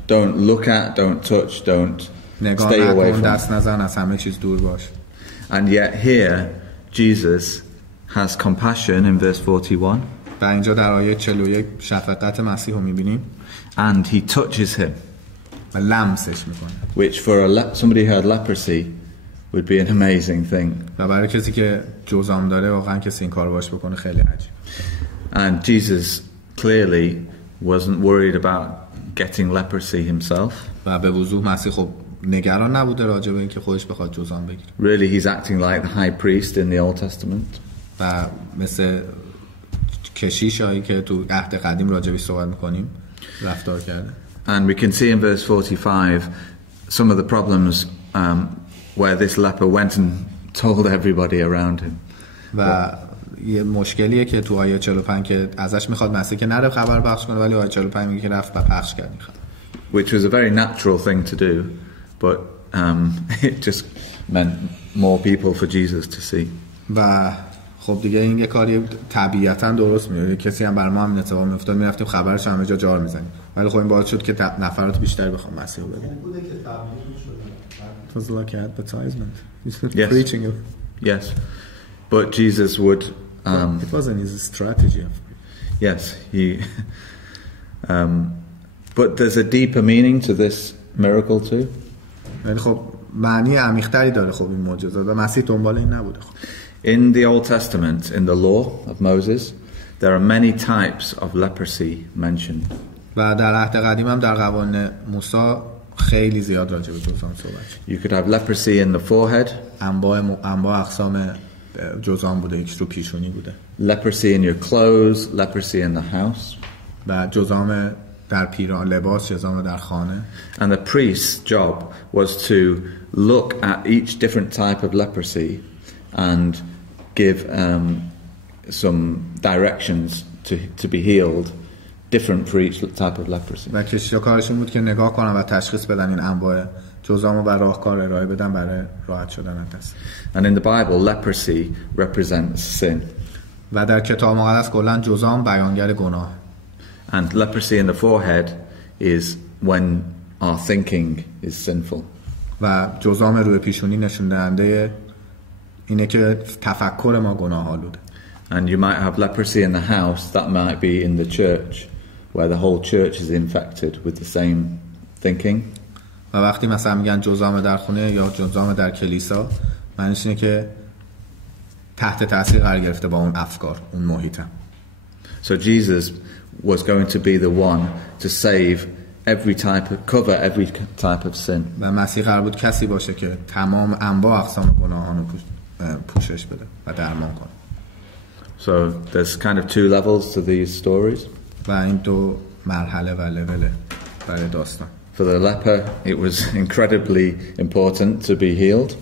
Don't look at, don't touch, don't stay away from. دست نزن از همه چیز دور باش. And yet here Jesus has compassion in verse 41. و اینجا در آیه 41 شفقت مسیح رو میبینیم. And he touches him. و لمسش میکنه. Which for somebody who had leprosy would be an amazing thing. و برای کسی که جزام داره واقعا کسی این کار باش بکنه خیلی عجیب. And Jesus clearly wasn't worried about getting leprosy himself. و به وضوح مسیح خب نگران نبوده راجع به اینکه خودش بخواد جزام بگیره. Really he's acting like the high priest in the Old Testament. و مثل کشیشایی که تو عهد قدیم راجع بهش صحبت می‌کنیم رفتار کرده. And we can see in verse 45 some of the problems where this leper went and told everybody around him. و یه مشکلیه که تو آیه 45 که ازش میخواد مسیح که نره خبر پخش کنه، ولی آیه 45 میگه که رفت و پخش کرد. Which was a very natural thing to do, but it just meant more people for Jesus to see. و خب دیگه این یه کاری طبیعتا درست میاد. کسی هم بر ما هم اتفاق میافتاد، میرفتیم خبرش همه جا جار میزنیم، ولی خب این باعث شد که نفرات بیشتری بخوام مسیح رو ببینن. بوده که تبلیغ شده. It was like advertisement. Yes. Preaching. Yes. But Jesus would it wasn't his strategy. Yes, he but there's a deeper meaning to this miracle too. ولی خب معنی عمیق‌تری داره خب این معجزات و مسیح دنبال این نبوده. خب In the Old Testament, in the law of Moses, there are many types of leprosy mentioned. و در عهد قدیم هم در قوانین موسی خیلی زیاد راجع به جذام صحبت. You could have leprosy in the forehead. انواع اقسام جذام بوده. یکی رو پیشونی بوده. Leprosy in your clothes, leprosy in the house. و جذام در پیران لباس، جذام در خانه. And the priest's job was to look at each different type of leprosy and give some directions to be healed, different for each type of leprosy. و کشیشا کارشون بود که نگاه کنن و تشخیص بدن این انواع جذام و راهکار ارائه بدن برای راحت شدن از دست. And in the Bible, leprosy represents sin. و در کتاب مقدس کلا جذام بیانگر گناه. And leprosy in the forehead is when our thinking is sinful. و جذام روی پیشونی نشون دهنده اینه که تفکر ما گناه آلوده. And you might have leprosy in the house, that might be in the church, where the whole church is infected with the same thinking. و وقتی مثلا میگن جذام در خونه یا جذام در کلیسا، معنیش اینه که تحت تاثیر قرار گرفته با اون افکار، اون محیط. So Jesus was going to be the one to save cover every type of sin. و مسیح قرار بود کسی باشه که تمام انواع اقسام گناهان رو پوشش بده و درمان کنه. So there's kind of two levels to these stories. و این دو مرحله و لول برای داستان. For the leper, it was incredibly important to be healed.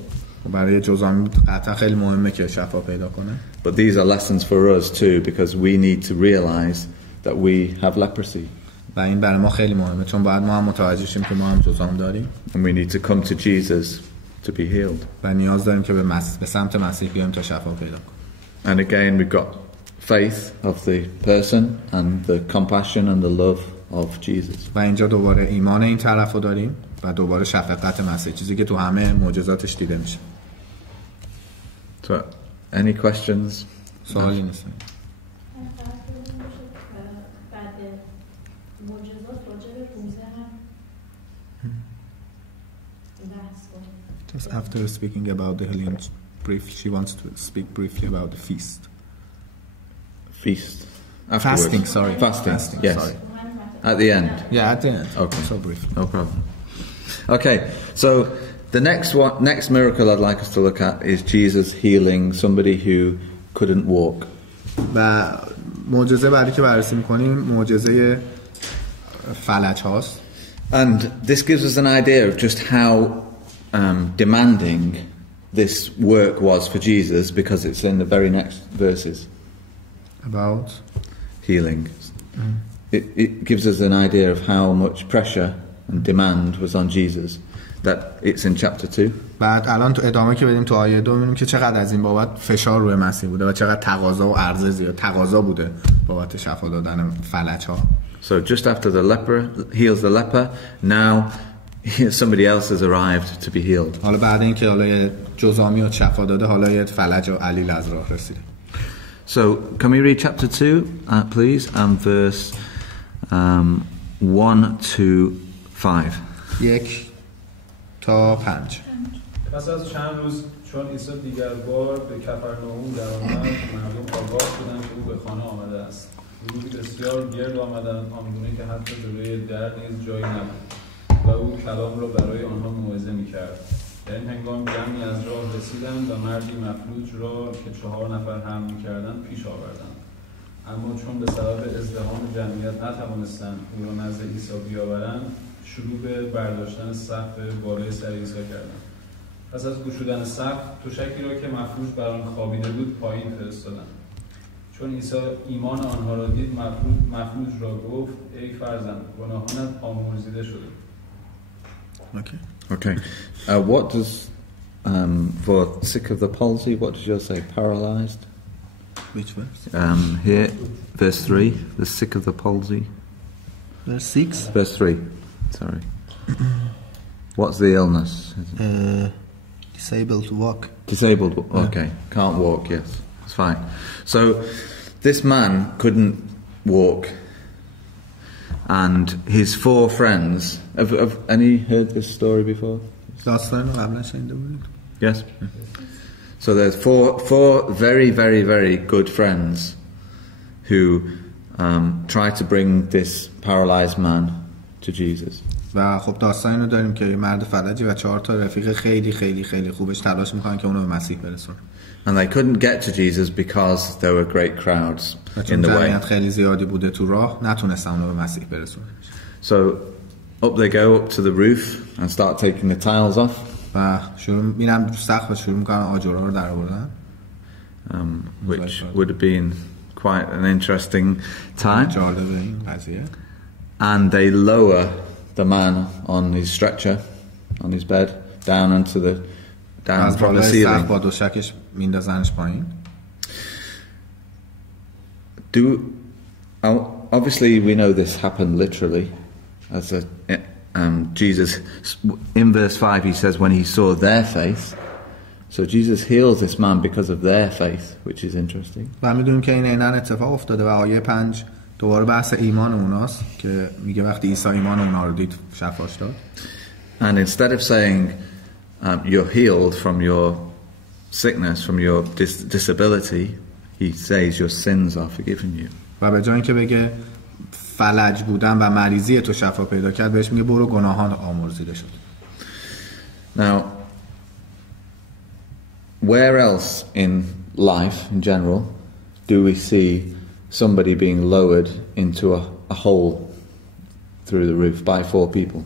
برای جذام قطعا خیلی مهمه که شفا پیدا کنه. But these are lessons for us too, because we need to realize that we have leprosy. و این برای ما خیلی مهمه چون باید ما هم متوجه شیم که ما هم جذام داریم. And we need to come to Jesus to be healed. و نیاز داریم که به سمت مسیح بیایم تا شفا پیدا کنیم. And again we've got faith of the person and the compassion and the love of Jesus. و اینجا دوباره ایمان این طرفو داریم و دوباره شفقت مسیح، چیزی که تو همه معجزاتش دیده میشه. So any questions? سوالی نیست. Just after speaking about the healing brief, she wants to speak briefly about the feast. Feast. Fasting, sorry. Fasting, yes. Sorry. At the end? Yeah, at the end. Okay. So briefly. No problem. Okay, so the next miracle I'd like us to look at is Jesus healing somebody who couldn't walk. و معجزه بعدی که بررسی می‌کنیم معجزه فلج هاست. And this gives us an idea of just how demanding this work was for Jesus, because it's in the very next verses. About healing. It gives us an idea of how much pressure and demand was on Jesus, that it's in chapter 2. بعد الان تو ادامه که بدیم تو آیه 2 می‌بینیم که چقدر از این بابت فشار روی مسیح بوده و چقدر تقاضا و عرضه زیاد تقاضا بوده بابت شفا دادن فلج ها. So just after the leper heals the leper, now somebody else has arrived to be healed. حالا بعد اینکه حالا جذامی رو شفا داده، حالا یه فلج و علیل از راه رسیده. So can we read chapter 2 please, and verse 1 to 5. 1 تا 5. پس از چند روز چون عیسی دیگر بار به کفرناهم درآمد، مردم آگاه شدند که او به خانه آمده است. گروهی بسیار گرد آمدند، آنگونه که حتی جلوی در نیز جایی نبود و او کلام را برای آنها موعظه می‌کرد. در این هنگام جمعی از راه رسیدند و مردی مفلوج را که 4 نفر حمل می‌کردند پیش آوردند. اما چون به سبب ازدحام جمعیت نتوانستند او را نزد عیسی بیاورند، شروع به برداشتن سقف بالای سر عیسی کردند. پس از گشودن سقف تشکی را که مفروش بر آن خوابیده بود پایین فرستادند. چون عیسی ایمان آنها را دید مفلوج را گفت ای فرزند گناهانت آمرزیده شده. Okay. What does for sick of the palsy? What did you say? Paralyzed. Which verse? Here, verse 3. The sick of the palsy. Verse 6. Verse 3. Sorry. What's the illness? Disabled to walk. Disabled. Okay. Can't walk. Yes, it's fine. So this man couldn't walk, and his 4 friends. Have any heard this story before? Yes. So there's four very, very, very good friends who try to bring this paralyzed man to Jesus. و خب داستان اینو داریم که یه مرد فلجی و 4 تا رفیق خیلی خیلی خیلی خوبش تلاش میکنن که اونو به مسیح برسونن. And they couldn't get to Jesus because there were great crowds in the way. خیلی زیادی بوده تو راه نتونستن اونو به مسیح برسونن. So up they go up to the roof and start taking the tiles off. و شروع میرن سقف و شروع میکنن آجرها رو در آوردن. Which would have been quite an interesting time. جالب این قضیه. And they lower the man on his stretcher, on his bed, down into the down from the ceiling. با دوشکش میندازنش پایین. Obviously we know this happened literally, as Jesus in verse 5 he says when he saw their faith. So Jesus heals this man because of their faith, which is interesting. و میدونیم که این عیناً اتفاق افتاده و آیه 5 دوباره بحث ایمان اوناست که میگه وقتی عیسی ایمان اونا رو دید شفاش داد. And instead of saying you're healed from your sickness, from your disability, he says your sins are forgiven you. و به جای اینکه بگه فلج بودن و مریضی تو شفا پیدا کرد بهش میگه برو گناهان آمرزیده شد. Now where else in life in general do we see somebody being lowered into a hole through the roof by 4 people?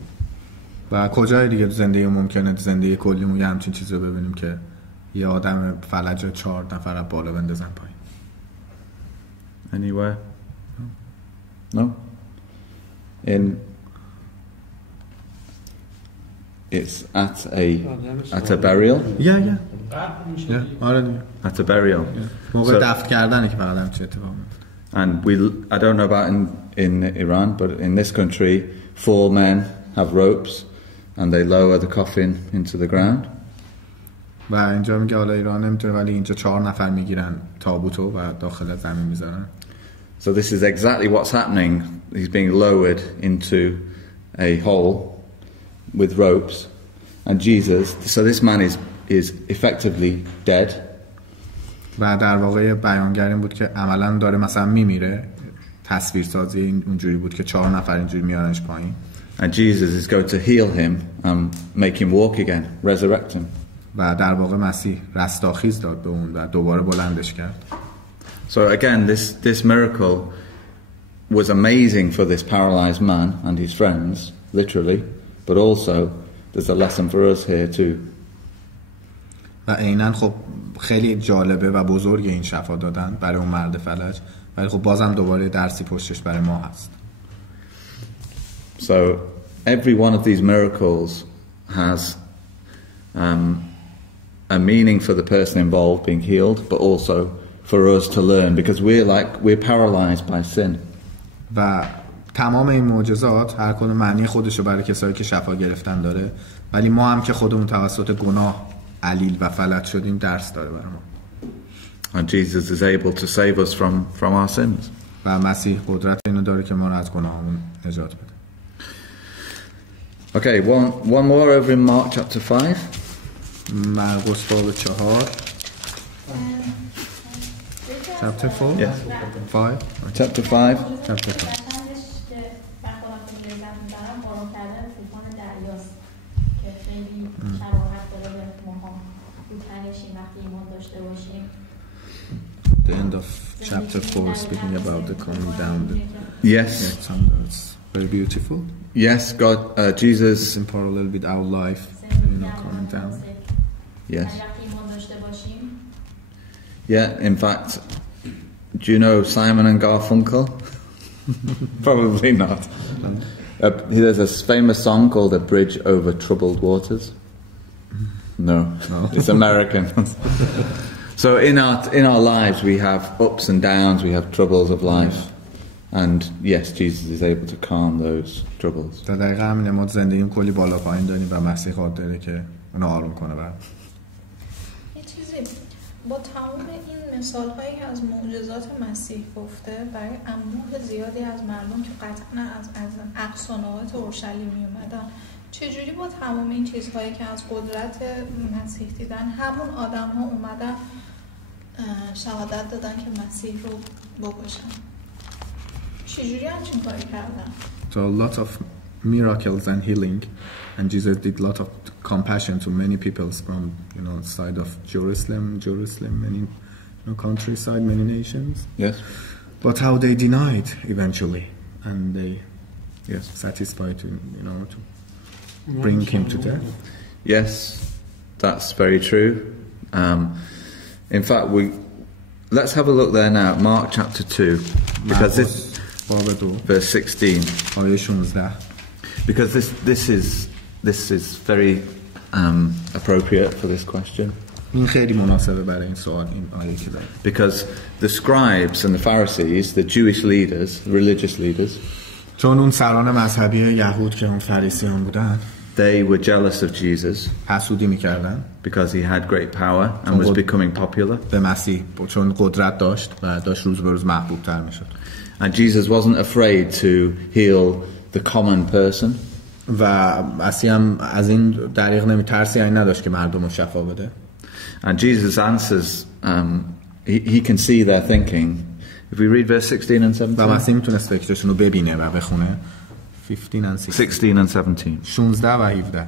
و کجای دیگه زندگی ممکنه زندگی کلیمون یه همچین چیزی رو ببینیم که یه آدم فلج 4 نفر بالا بندازن پایین. Anywhere? No? It's at a burial? Yeah. At a burial. موقع دفن کردنه که فقط همچین اتفاق میفته. And I don't know about in Iran, but in this country 4 men have ropes and they lower the coffin into the ground. و اینجا میگه حالا ایران نمیتونه ولی اینجا 4 نفر میگیرن تابوتو و داخل زمین میذارن. So this is exactly what's happening. He's being lowered into a hole with ropes, and Jesus. So this man is effectively dead. و در واقع بیانگر این بود که عملاً داره مثلا میمیره. تصویرسازی اونجوری بود که 4 نفر اینجوری میارنش پایین. And Jesus is going to heal him and make him walk again, resurrect him. و در واقع مسیح رستاخیز داد به اون و دوباره بلندش کرد. So again, this miracle was amazing for this paralyzed man and his friends, literally, but also there's a lesson for us here too. و عیناً خب خیلی جالبه و بزرگ این شفا دادن برای اون مرد فلج، ولی خب بازم دوباره درسی پشتش برای ما هست. So every one of these miracles has a meaning for the person involved being healed, but also for us to learn, because we're paralyzed by sin. و تمام این معجزات هر کدوم معنی خودشو برای کسایی که شفا گرفتن داره، ولی ما هم که خودمون توسط گناه علیل و فلج شدیم درس داره برای ما. And Jesus is able to save us from our sins. و مسیح قدرت اینو داره که ما رو از گناهمون نجات بده. Okay, one more over in Mark chapter 5. مرقس باب 4. Chapter 4? Yes. 5? Chapter 5. Chapter 5. The end of chapter 4 speaking about the coming down. Yes. It's very beautiful. Yes, God, Jesus is in parallel with our life, coming down. Yes. وقتی ایمان داشته باشیم. Yeah, in fact, do you know Simon and Garfunkel? Probably not. There's a famous song called A Bridge Over Troubled Waters. No. It's American. So in our lives we have ups and downs, we have troubles of life. And yes, Jesus is able to calm those troubles. تا دقیقا همینه، ما زندگیم کلی بالا پایین داریم و مسیح قادره که اونو آروم کنه. یه چیزی با تمام این مثال‌هایی که از معجزات مسیح گفته برای انبوه زیادی از مردم که قطعا از اقصا نقاط اورشلیم میومدن، چجوری با تمام این چیزهایی که از قدرت مسیح دیدن همون آدم‌ها اومدن شهادت دادن که مسیح رو بکشن؟ چجوری همچین کاری کردن؟ So a lot of miracles and healing, and Jesus did a lot of compassion to many people from side of Jerusalem, many countryside, many nations. Yes. But how they denied eventually, and they satisfied to bring him to death. Yes, that's very true. In fact, let's have a look there now. Mark chapter 2, because verse 16. Because this is very appropriate for this question. Because the scribes and the Pharisees, the Jewish leaders, the religious leaders, چون اون سران مذهبی یهود که اون فریسیان بودن، they were jealous of Jesus. حسودی میکردن. Because he had great power and was becoming popular. به مسیح چون قدرت داشت و داشت روز به روز محبوب تر میشد. And Jesus wasn't afraid to heal the common person. و مسیح هم از این دریغ ترسی این نداشت که مردم رو شفا بده. And Jesus answers, he can see their thinking. If we read verse 16 and 17. و مسیح میتونست فکرشون رو ببینه و بخونه. 16 and 17. 16 و 17.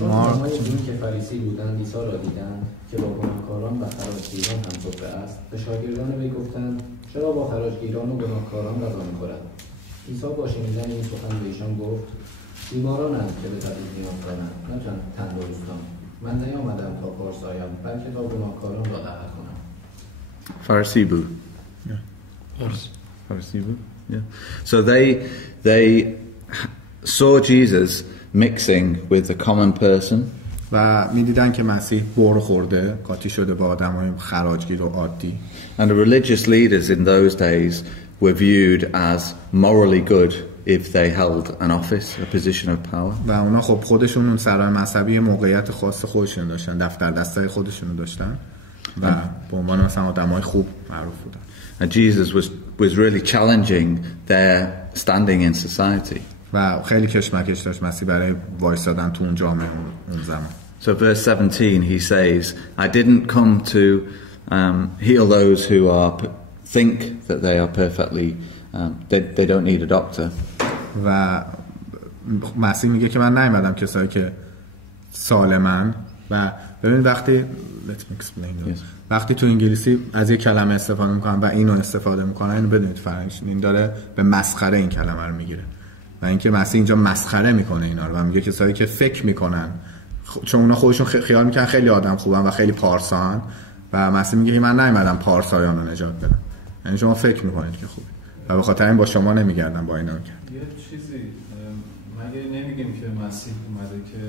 آنها که فریسی بودند عیسی را دیدند که با گناهکاران و خراجگیران همسفره است، به شاگردان وی گفتند چرا با خراجگیران و گناهکاران غذا می‌خورد؟ عیسی با شنیدن این سخن به ایشان گفت بیمارانند که به طبیب نیاز دارند، نه تندرستان. من نیامدم تا پارسایم بلکه تا گناهکاران را دعوت کنم. Pharisee. Pharisee. Yeah. So they saw Jesus mixing with the common person. و می‌دیدن که مسیح بر خورده، قاطی شده با آدمای خراجگیر و عادی. And the religious leaders in those days were viewed as morally good if they held an office, a position of power. و اونا خب خودشون اون سرای مذهبی موقعیت خاص خودشون داشتن، دفتر دستای خودشون داشتن و به عنوان مثلا آدمای خوب معروف بودن. And Jesus was really challenging their standing in society. و خیلی کشمکش داشت مسیح برای وایسادن تو اون جامعه اون زمان. So verse 17 he says, I didn't come to heal those who think that they are perfectly they don't need a doctor. و مسیح میگه که من نیومدم کسایی که سالمن و ببین وقتی تو انگلیسی از یک کلمه استفاده میکنن و اینو استفاده میکنن اینو بدونید فرقش این داره به مسخره این کلمه رو میگیره و اینکه مسیح اینجا مسخره میکنه اینا رو و میگه کسایی که فکر میکنن چون اونا خودشون خیال میکنن خیلی آدم خوبن و خیلی پارسان و مسیح میگه من نیومدم پارسایان رو نجات بدم، یعنی شما فکر میکنید که خوبه و به خاطر این با شما نمیگردم با اینا میگردم. یه چیزی مگه نمیگیم که مسیح اومده که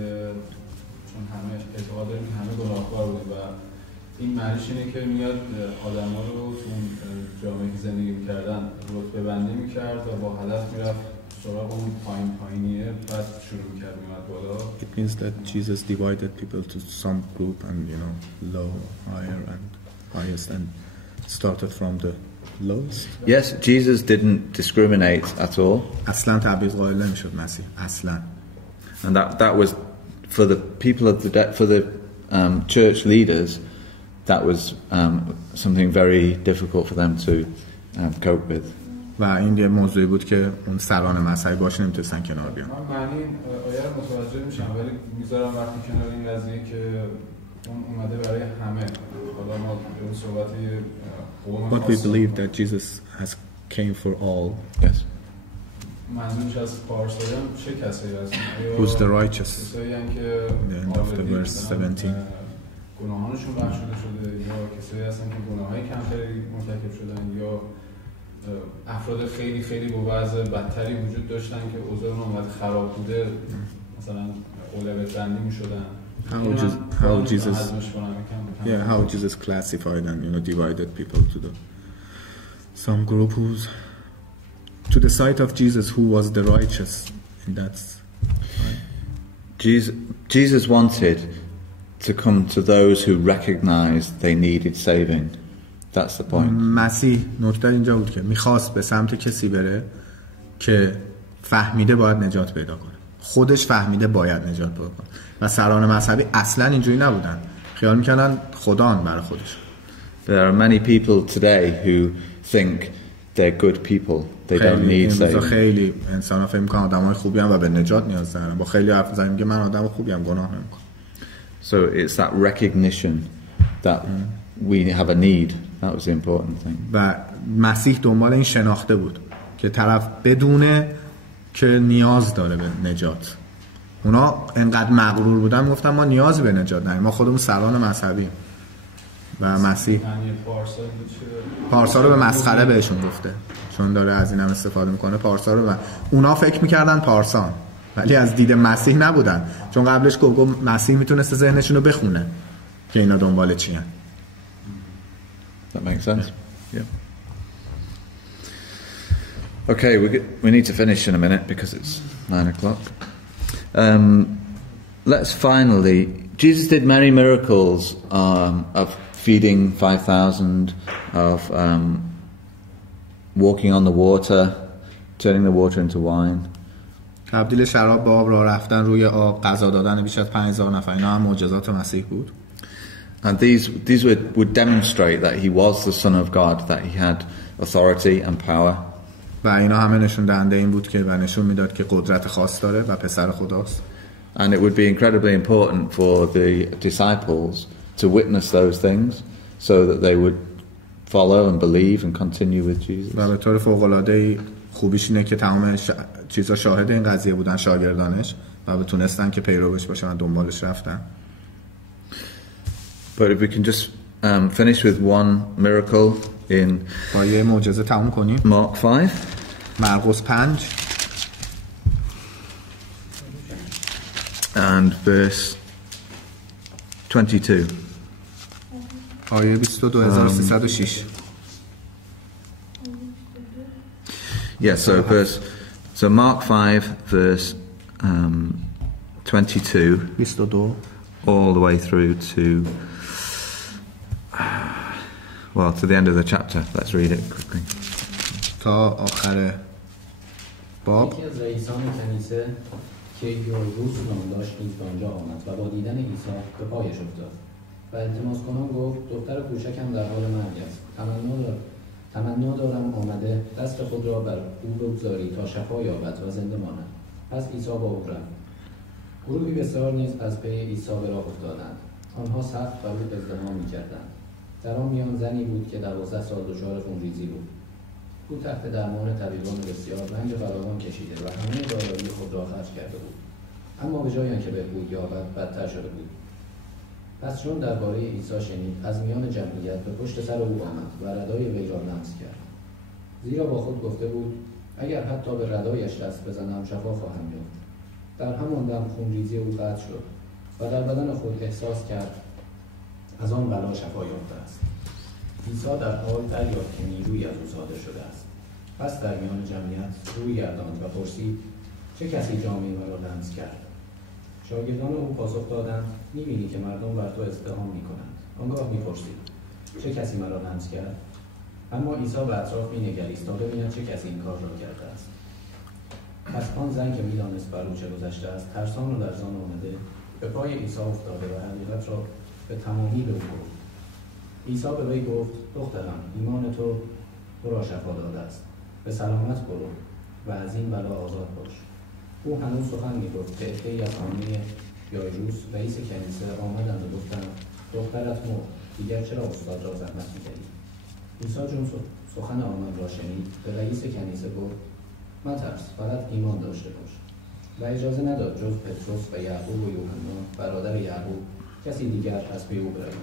چون همه اعتقاد داریم همه گناهکار بود و این معنیش اینه که میاد آدما رو تو جامعه که زندگی میکردن رتبه بندی میکرد و با هدف میرفت سراغ اون پایینیه بعد شروع میکرد میاد بالا. It means that Jesus divided people to some group and low, higher and highest and started from the lowest. Yes, Jesus didn't discriminate at all. اصلا تبعیض قائل نمیشد مسیح اصلا. And that was for the people of for the church leaders, that was something very difficult for them to cope with. و این یه موضوعی بود که اون سران مذهبی باش نمیتونستن کنار بیان. من معنی آیه رو متوجه میشم ولی میذارم وقتی کنار این قضیه که اون اومده برای همه. حالا ما اون صحبتی But we believe that Jesus has came for all. Yes. منظورش از پارسایان چه کسایی هستن؟ Who's the righteous? کسایی هم که گناهانشون بخشیده شده یا کسایی هستن که گناههای کمتری مرتکب شدن یا افراد خیلی خیلی با وضع بدتری وجود داشتن که اوضاع اونقدر خراب بوده مثلا اولویت بندی می‌شدن. How Jesus classified and divided people to some group who's to the sight of Jesus who was the righteous, and that's Jesus wanted to come to those who recognized they needed saving. That's the point. مسیح نکته اینجا بود که میخواست به سمت کسی بره که فهمیده باید نجات پیدا کنه، خودش فهمیده باید نجات پیدا کنه و سران مذهبی اصلا اینجوری نبودن، خیال میکنن خدان برای خودش. There are many people today who think they're good people. They don't need saving. خیلی انسان‌ها فکر می‌کنن آدمای خوبی ام و به نجات نیاز دارن. با خیلی حرف می‌زنیم میگه من آدم خوبی ام، گناه نمی‌کنم. So it's that recognition that we have a need. That was the important thing. و مسیح دنبال این شناخته بود که طرف بدونه که نیاز داره به نجات. اونا انقدر مغرور بودن گفتن ما نیازی به نجات نداریم، ما خودمون سران مذهبی. و مسیح پارسا رو به مسخره بهشون گفته، چون داره از اینم استفاده میکنه. پارسا رو اونا فکر میکردن پارسان، ولی از دید مسیح نبودن، چون قبلش گفت مسیح میتونسته ذهنشون رو بخونه که اینا دنبال چی هن. That makes sense. Yeah. Okay, we need to finish in a minute because it's 9:00. Let's finally. Jesus did many miracles of feeding 5,000, of walking on the water, turning the water into wine. تبدیل شراب به آب، راه رفتن روی آب، غذا دادن بیش از 5,000 نفر، اینا هم معجزات مسیح بود. And these would demonstrate that he was the Son of God, that he had authority and power. و اینا همه نشون دهنده این بود که و نشون میداد که قدرت خاص داره و پسر خداست. And it would be incredibly important for the disciples to witness those things so that they would follow and believe and continue with Jesus. و به طور فوق‌العاده خوبیش اینه که تمام چیزا شاهد این قضیه بودن شاگردانش و بتونستن که پیروش باشن و دنبالش رفتن. But if we can just finish with one miracle in با یه معجزه تموم کنیم. Mark 5. مرقس 5 and verse 22. آیه 22,306. Yes, so Mark 5 verse 22 all the way through to to the end of the chapter. Let's read it quickly. تا آخر باب. یکی از رئیسان کنیسه که یوروس نام داشت نیز به آنجا آمد و با دیدن عیسی به پایش افتاد و التماس کنان گفت دختر کوچکم در حال مرگ است، تمنا دارم آمده دست خود را بر او بگذاری تا شفا یابد و زنده ماند. پس عیسی با او رفت. گروهی بسیار نیز از پی عیسی به راه افتادند. آنها سخت بر او ازدحام می‌کردند. در آن میان زنی بود که 12 سال دچار خونریزی بود. او تحت درمان طبیبان بسیار رنج فراوان کشیده و همه دارایی خود را خرج کرده بود، اما به جای آنکه بهبود یابد بدتر شده بود. پس چون درباره عیسی شنید، از میان جمعیت به پشت سر او آمد و ردای وی را لمس کرد، زیرا با خود گفته بود اگر حتی به ردایش دست بزنم شفا خواهم یافت. در همان دم خونریزی او قطع شد و در بدن خود احساس کرد از آن بلا شفا یافته است. عیسی در حال دریافت که نیرویی از او صادر شده است. پس در میان جمعیت روی گرداند و پرسید چه کسی جامه مرا لمس کرد؟ شاگردان او پاسخ دادند می‌بینی که مردم بر تو ازدحام می‌کنند. آنگاه می‌پرسید چه کسی مرا لمس کرد؟ اما عیسی به اطراف می‌نگریست تا ببیند چه کسی این کار را کرده است. پس آن زن که می‌دانست بر او چه گذشته است ترسان و لرزان آمده به پای عیسی افتاده و حقیقت را به تمامی به او گفت. عیسی به وی گفت دخترم ایمان تو را شفا داده است، به سلامت برو و از این بلا آزاد باش. او هنوز سخن می‌گفت که عده‌ای از عامه یایروس رئیس کنیسه آمدند و گفتند دخترت مرد، دیگر چرا استاد را زحمت می‌دهی؟ عیسی چون سخن آنان را شنید به رئیس کنیسه گفت مترس، فقط ایمان داشته باش. و اجازه نداد جز پتروس و یعقوب و یوحنا برادر یعقوب کسی دیگر از پی او برود.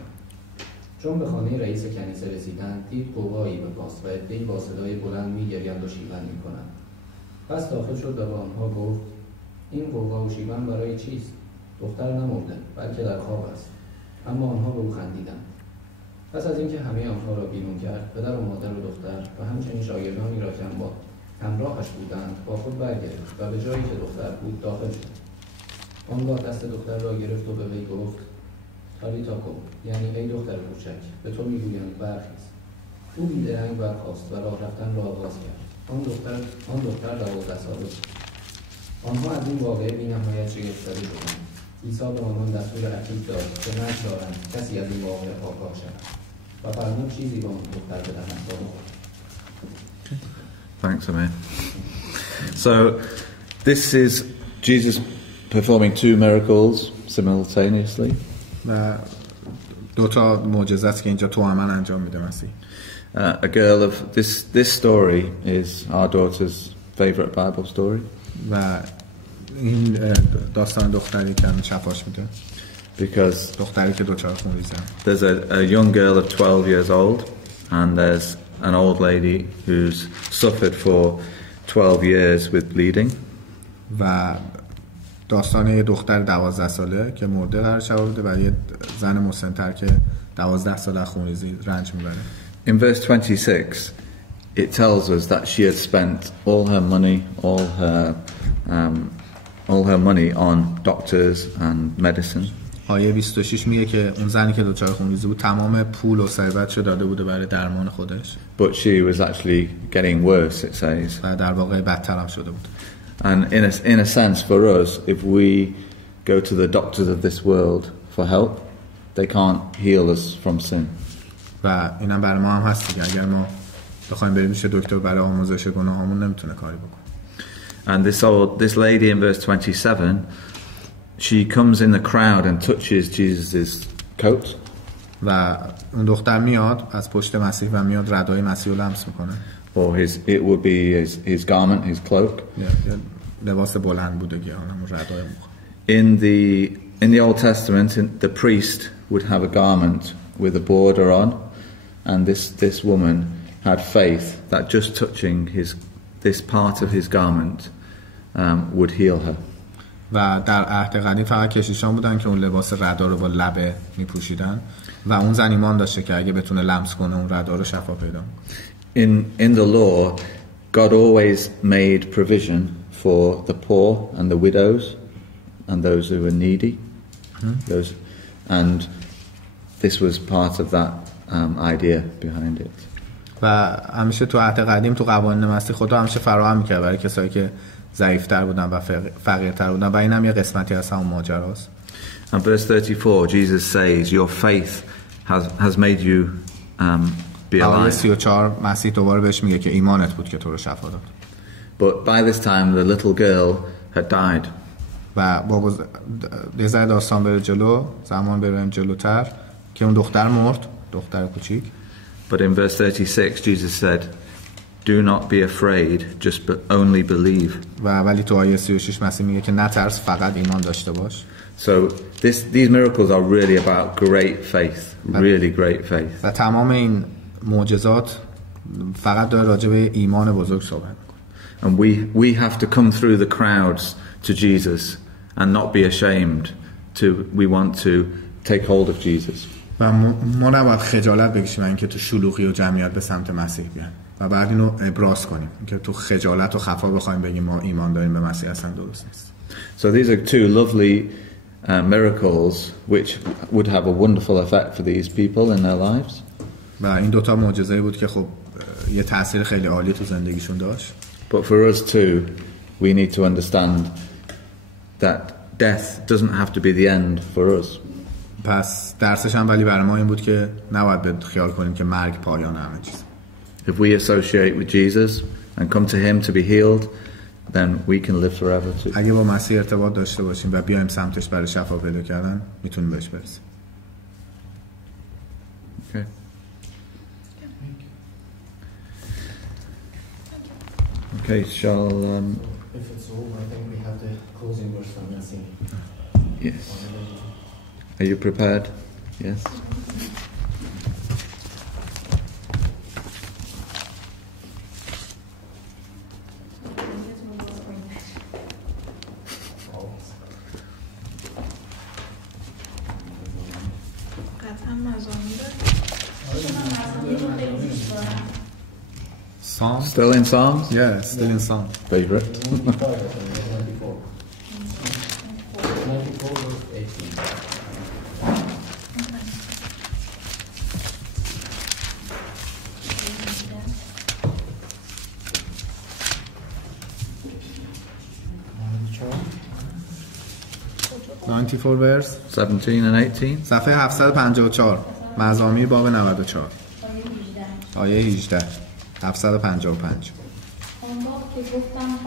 چون به خانه رئیس کنیسه رسیدند، دید قوایی به پاس و عده‌ای با صدای بلند می‌گریند و شیون می‌کنند. پس داخل شد و به آنها گفت: این قوقا و شیون برای چیست؟ دختر نمرده، بلکه در خواب است. اما آنها به او خندیدند. پس از اینکه همه آنها را بیرون کرد، پدر و مادر و دختر و همچنین شاگردانی را که همراهش بودند با خود برگرفت و به جایی که دختر بود داخل شد. آنگاه دست دختر را گرفت و به وی گفت: تالیتا کوم، یعنی ای دختر کوچک، به تو میگویند برخیز. او بیدرنگ برخاست و راه رفتن را آغاز کرد. آن دختر 12 ساله بود. آنها از این واقعه بی‌نهایت شگفت‌زده شدند. عیسی به آنان دستور عجیب داد که نگذارند کسی از این واقعه آگاه شود و فرمود چیزی به آن دختر بدهند تا بخورد. Thanks, Amir. So, this is Jesus performing two miracles simultaneously. و دو تا معجزه است که اینجا تواما انجام میده مسیح. A girl of this story is our daughter's favorite Bible story. و این داستان دختری که چپاش میده. Because دختری که دوچار خونریزه. There's a young girl of 12 years old and there's an old lady who's suffered for 12 years with bleeding. و داستان یه دختر 12 ساله که مرده قرار شده بوده و یه زن مسن‌تر که 12 ساله خونریزی رنج میبره. In verse 26 it tells us that she had spent all her money on doctors and medicine. آیه 26 میگه که اون زنی که دچار خونریزی بود تمام پول و ثروتشو داده بوده برای درمان خودش. But she was actually getting worse, it says. و در واقع بدتر هم شده بود. And in a sense for us, if we go to the doctors of this world for help, they can't heal us from sin. و اینم برای ما هم هست دیگه. اگر ما بخوایم بریم پیش دکتر برای آموزش گناهامون نمیتونه کاری بکنه. And this lady in verse 27, she comes in the crowd and touches Jesus' coat. و اون دختر میاد از پشت مسیح و میاد ردای مسیح رو لمس میکنه. Or it would be his garment, his cloak. لباس بلند بودگی همون ردای موها. In the Old Testament, the priest would have a garment with a border on, and this woman had faith that just touching this part of his garment would heal her. و در عهد قدیم فقط کشیشان بودن که اون لباس ردا رو با لبه میپوشیدن و اون زن ایمان داشته که اگه بتونه لمس کنه اون ردا رو شفا پیدا کنه. In the law, God always made provision for the poor and the widows and those who were needy. And this was part of that idea behind it. و همیشه تو عهد قدیم تو قوانین مسیح خدا همیشه فراهم می‌کرد برای کسایی که ضعیف‌تر بودن و فقیرتر بودن و اینم یه قسمتی از همون ماجراست. And verse 34 Jesus says your faith has made you be alive. 34 مسیح دوباره بهش میگه که ایمانت بود که تو رو شفا داد. But by this time the little girl had died. و با داستان بره جلو، زمان بریم جلوتر که اون دختر مرد، دختر کوچیک. But in verse 36 Jesus said, do not be afraid, just only believe. و ولی تو آیه 36 مسیح میگه که نترس، فقط ایمان داشته باش. So these miracles are really about great faith, really great faith. و تمام این معجزات فقط داره راجع به ایمان بزرگ صحبت میکنه. And we have to come through the crowds to Jesus and not be ashamed we want to take hold of Jesus. و ما نباید خجالت بکشیم اینکه تو شلوغی و جمعیت به سمت مسیح بیان و بعد اینو ابراز کنیم که تو خجالت و خفا بخوایم بگیم ما ایمان داریم به مسیح اصلا درست نیست. So these are two lovely miracles which would have a wonderful effect for these people in their lives. و این دوتا معجزه‌ای بود که خب یه تاثیر خیلی عالی تو زندگیشون داشت. But for us too, we need to understand that death doesn't have to be the end for us. پس درسش هم ولی برای ما این بود که نباید به خیال کنیم که مرگ پایان همه چیز. If we associate with Jesus and come to him to be healed, then we can live forever too. اگه با مسیح ارتباط داشته باشیم و بیایم سمتش برای شفا پیدا کردن، میتونیم بهش برسیم. Okay. Okay, shall If it's over, I think we have the closing verse from Nancy. yes. Are you prepared? Yes. قطعا مزامیر Psalms? Still in Psalms? Yeah, still in Psalms. Favorite. 94 verse 18. Ninety-four verse 17 and 18. صفحه 754 مزامیر باب 94 آیه 18 755 آنگاه که گفتم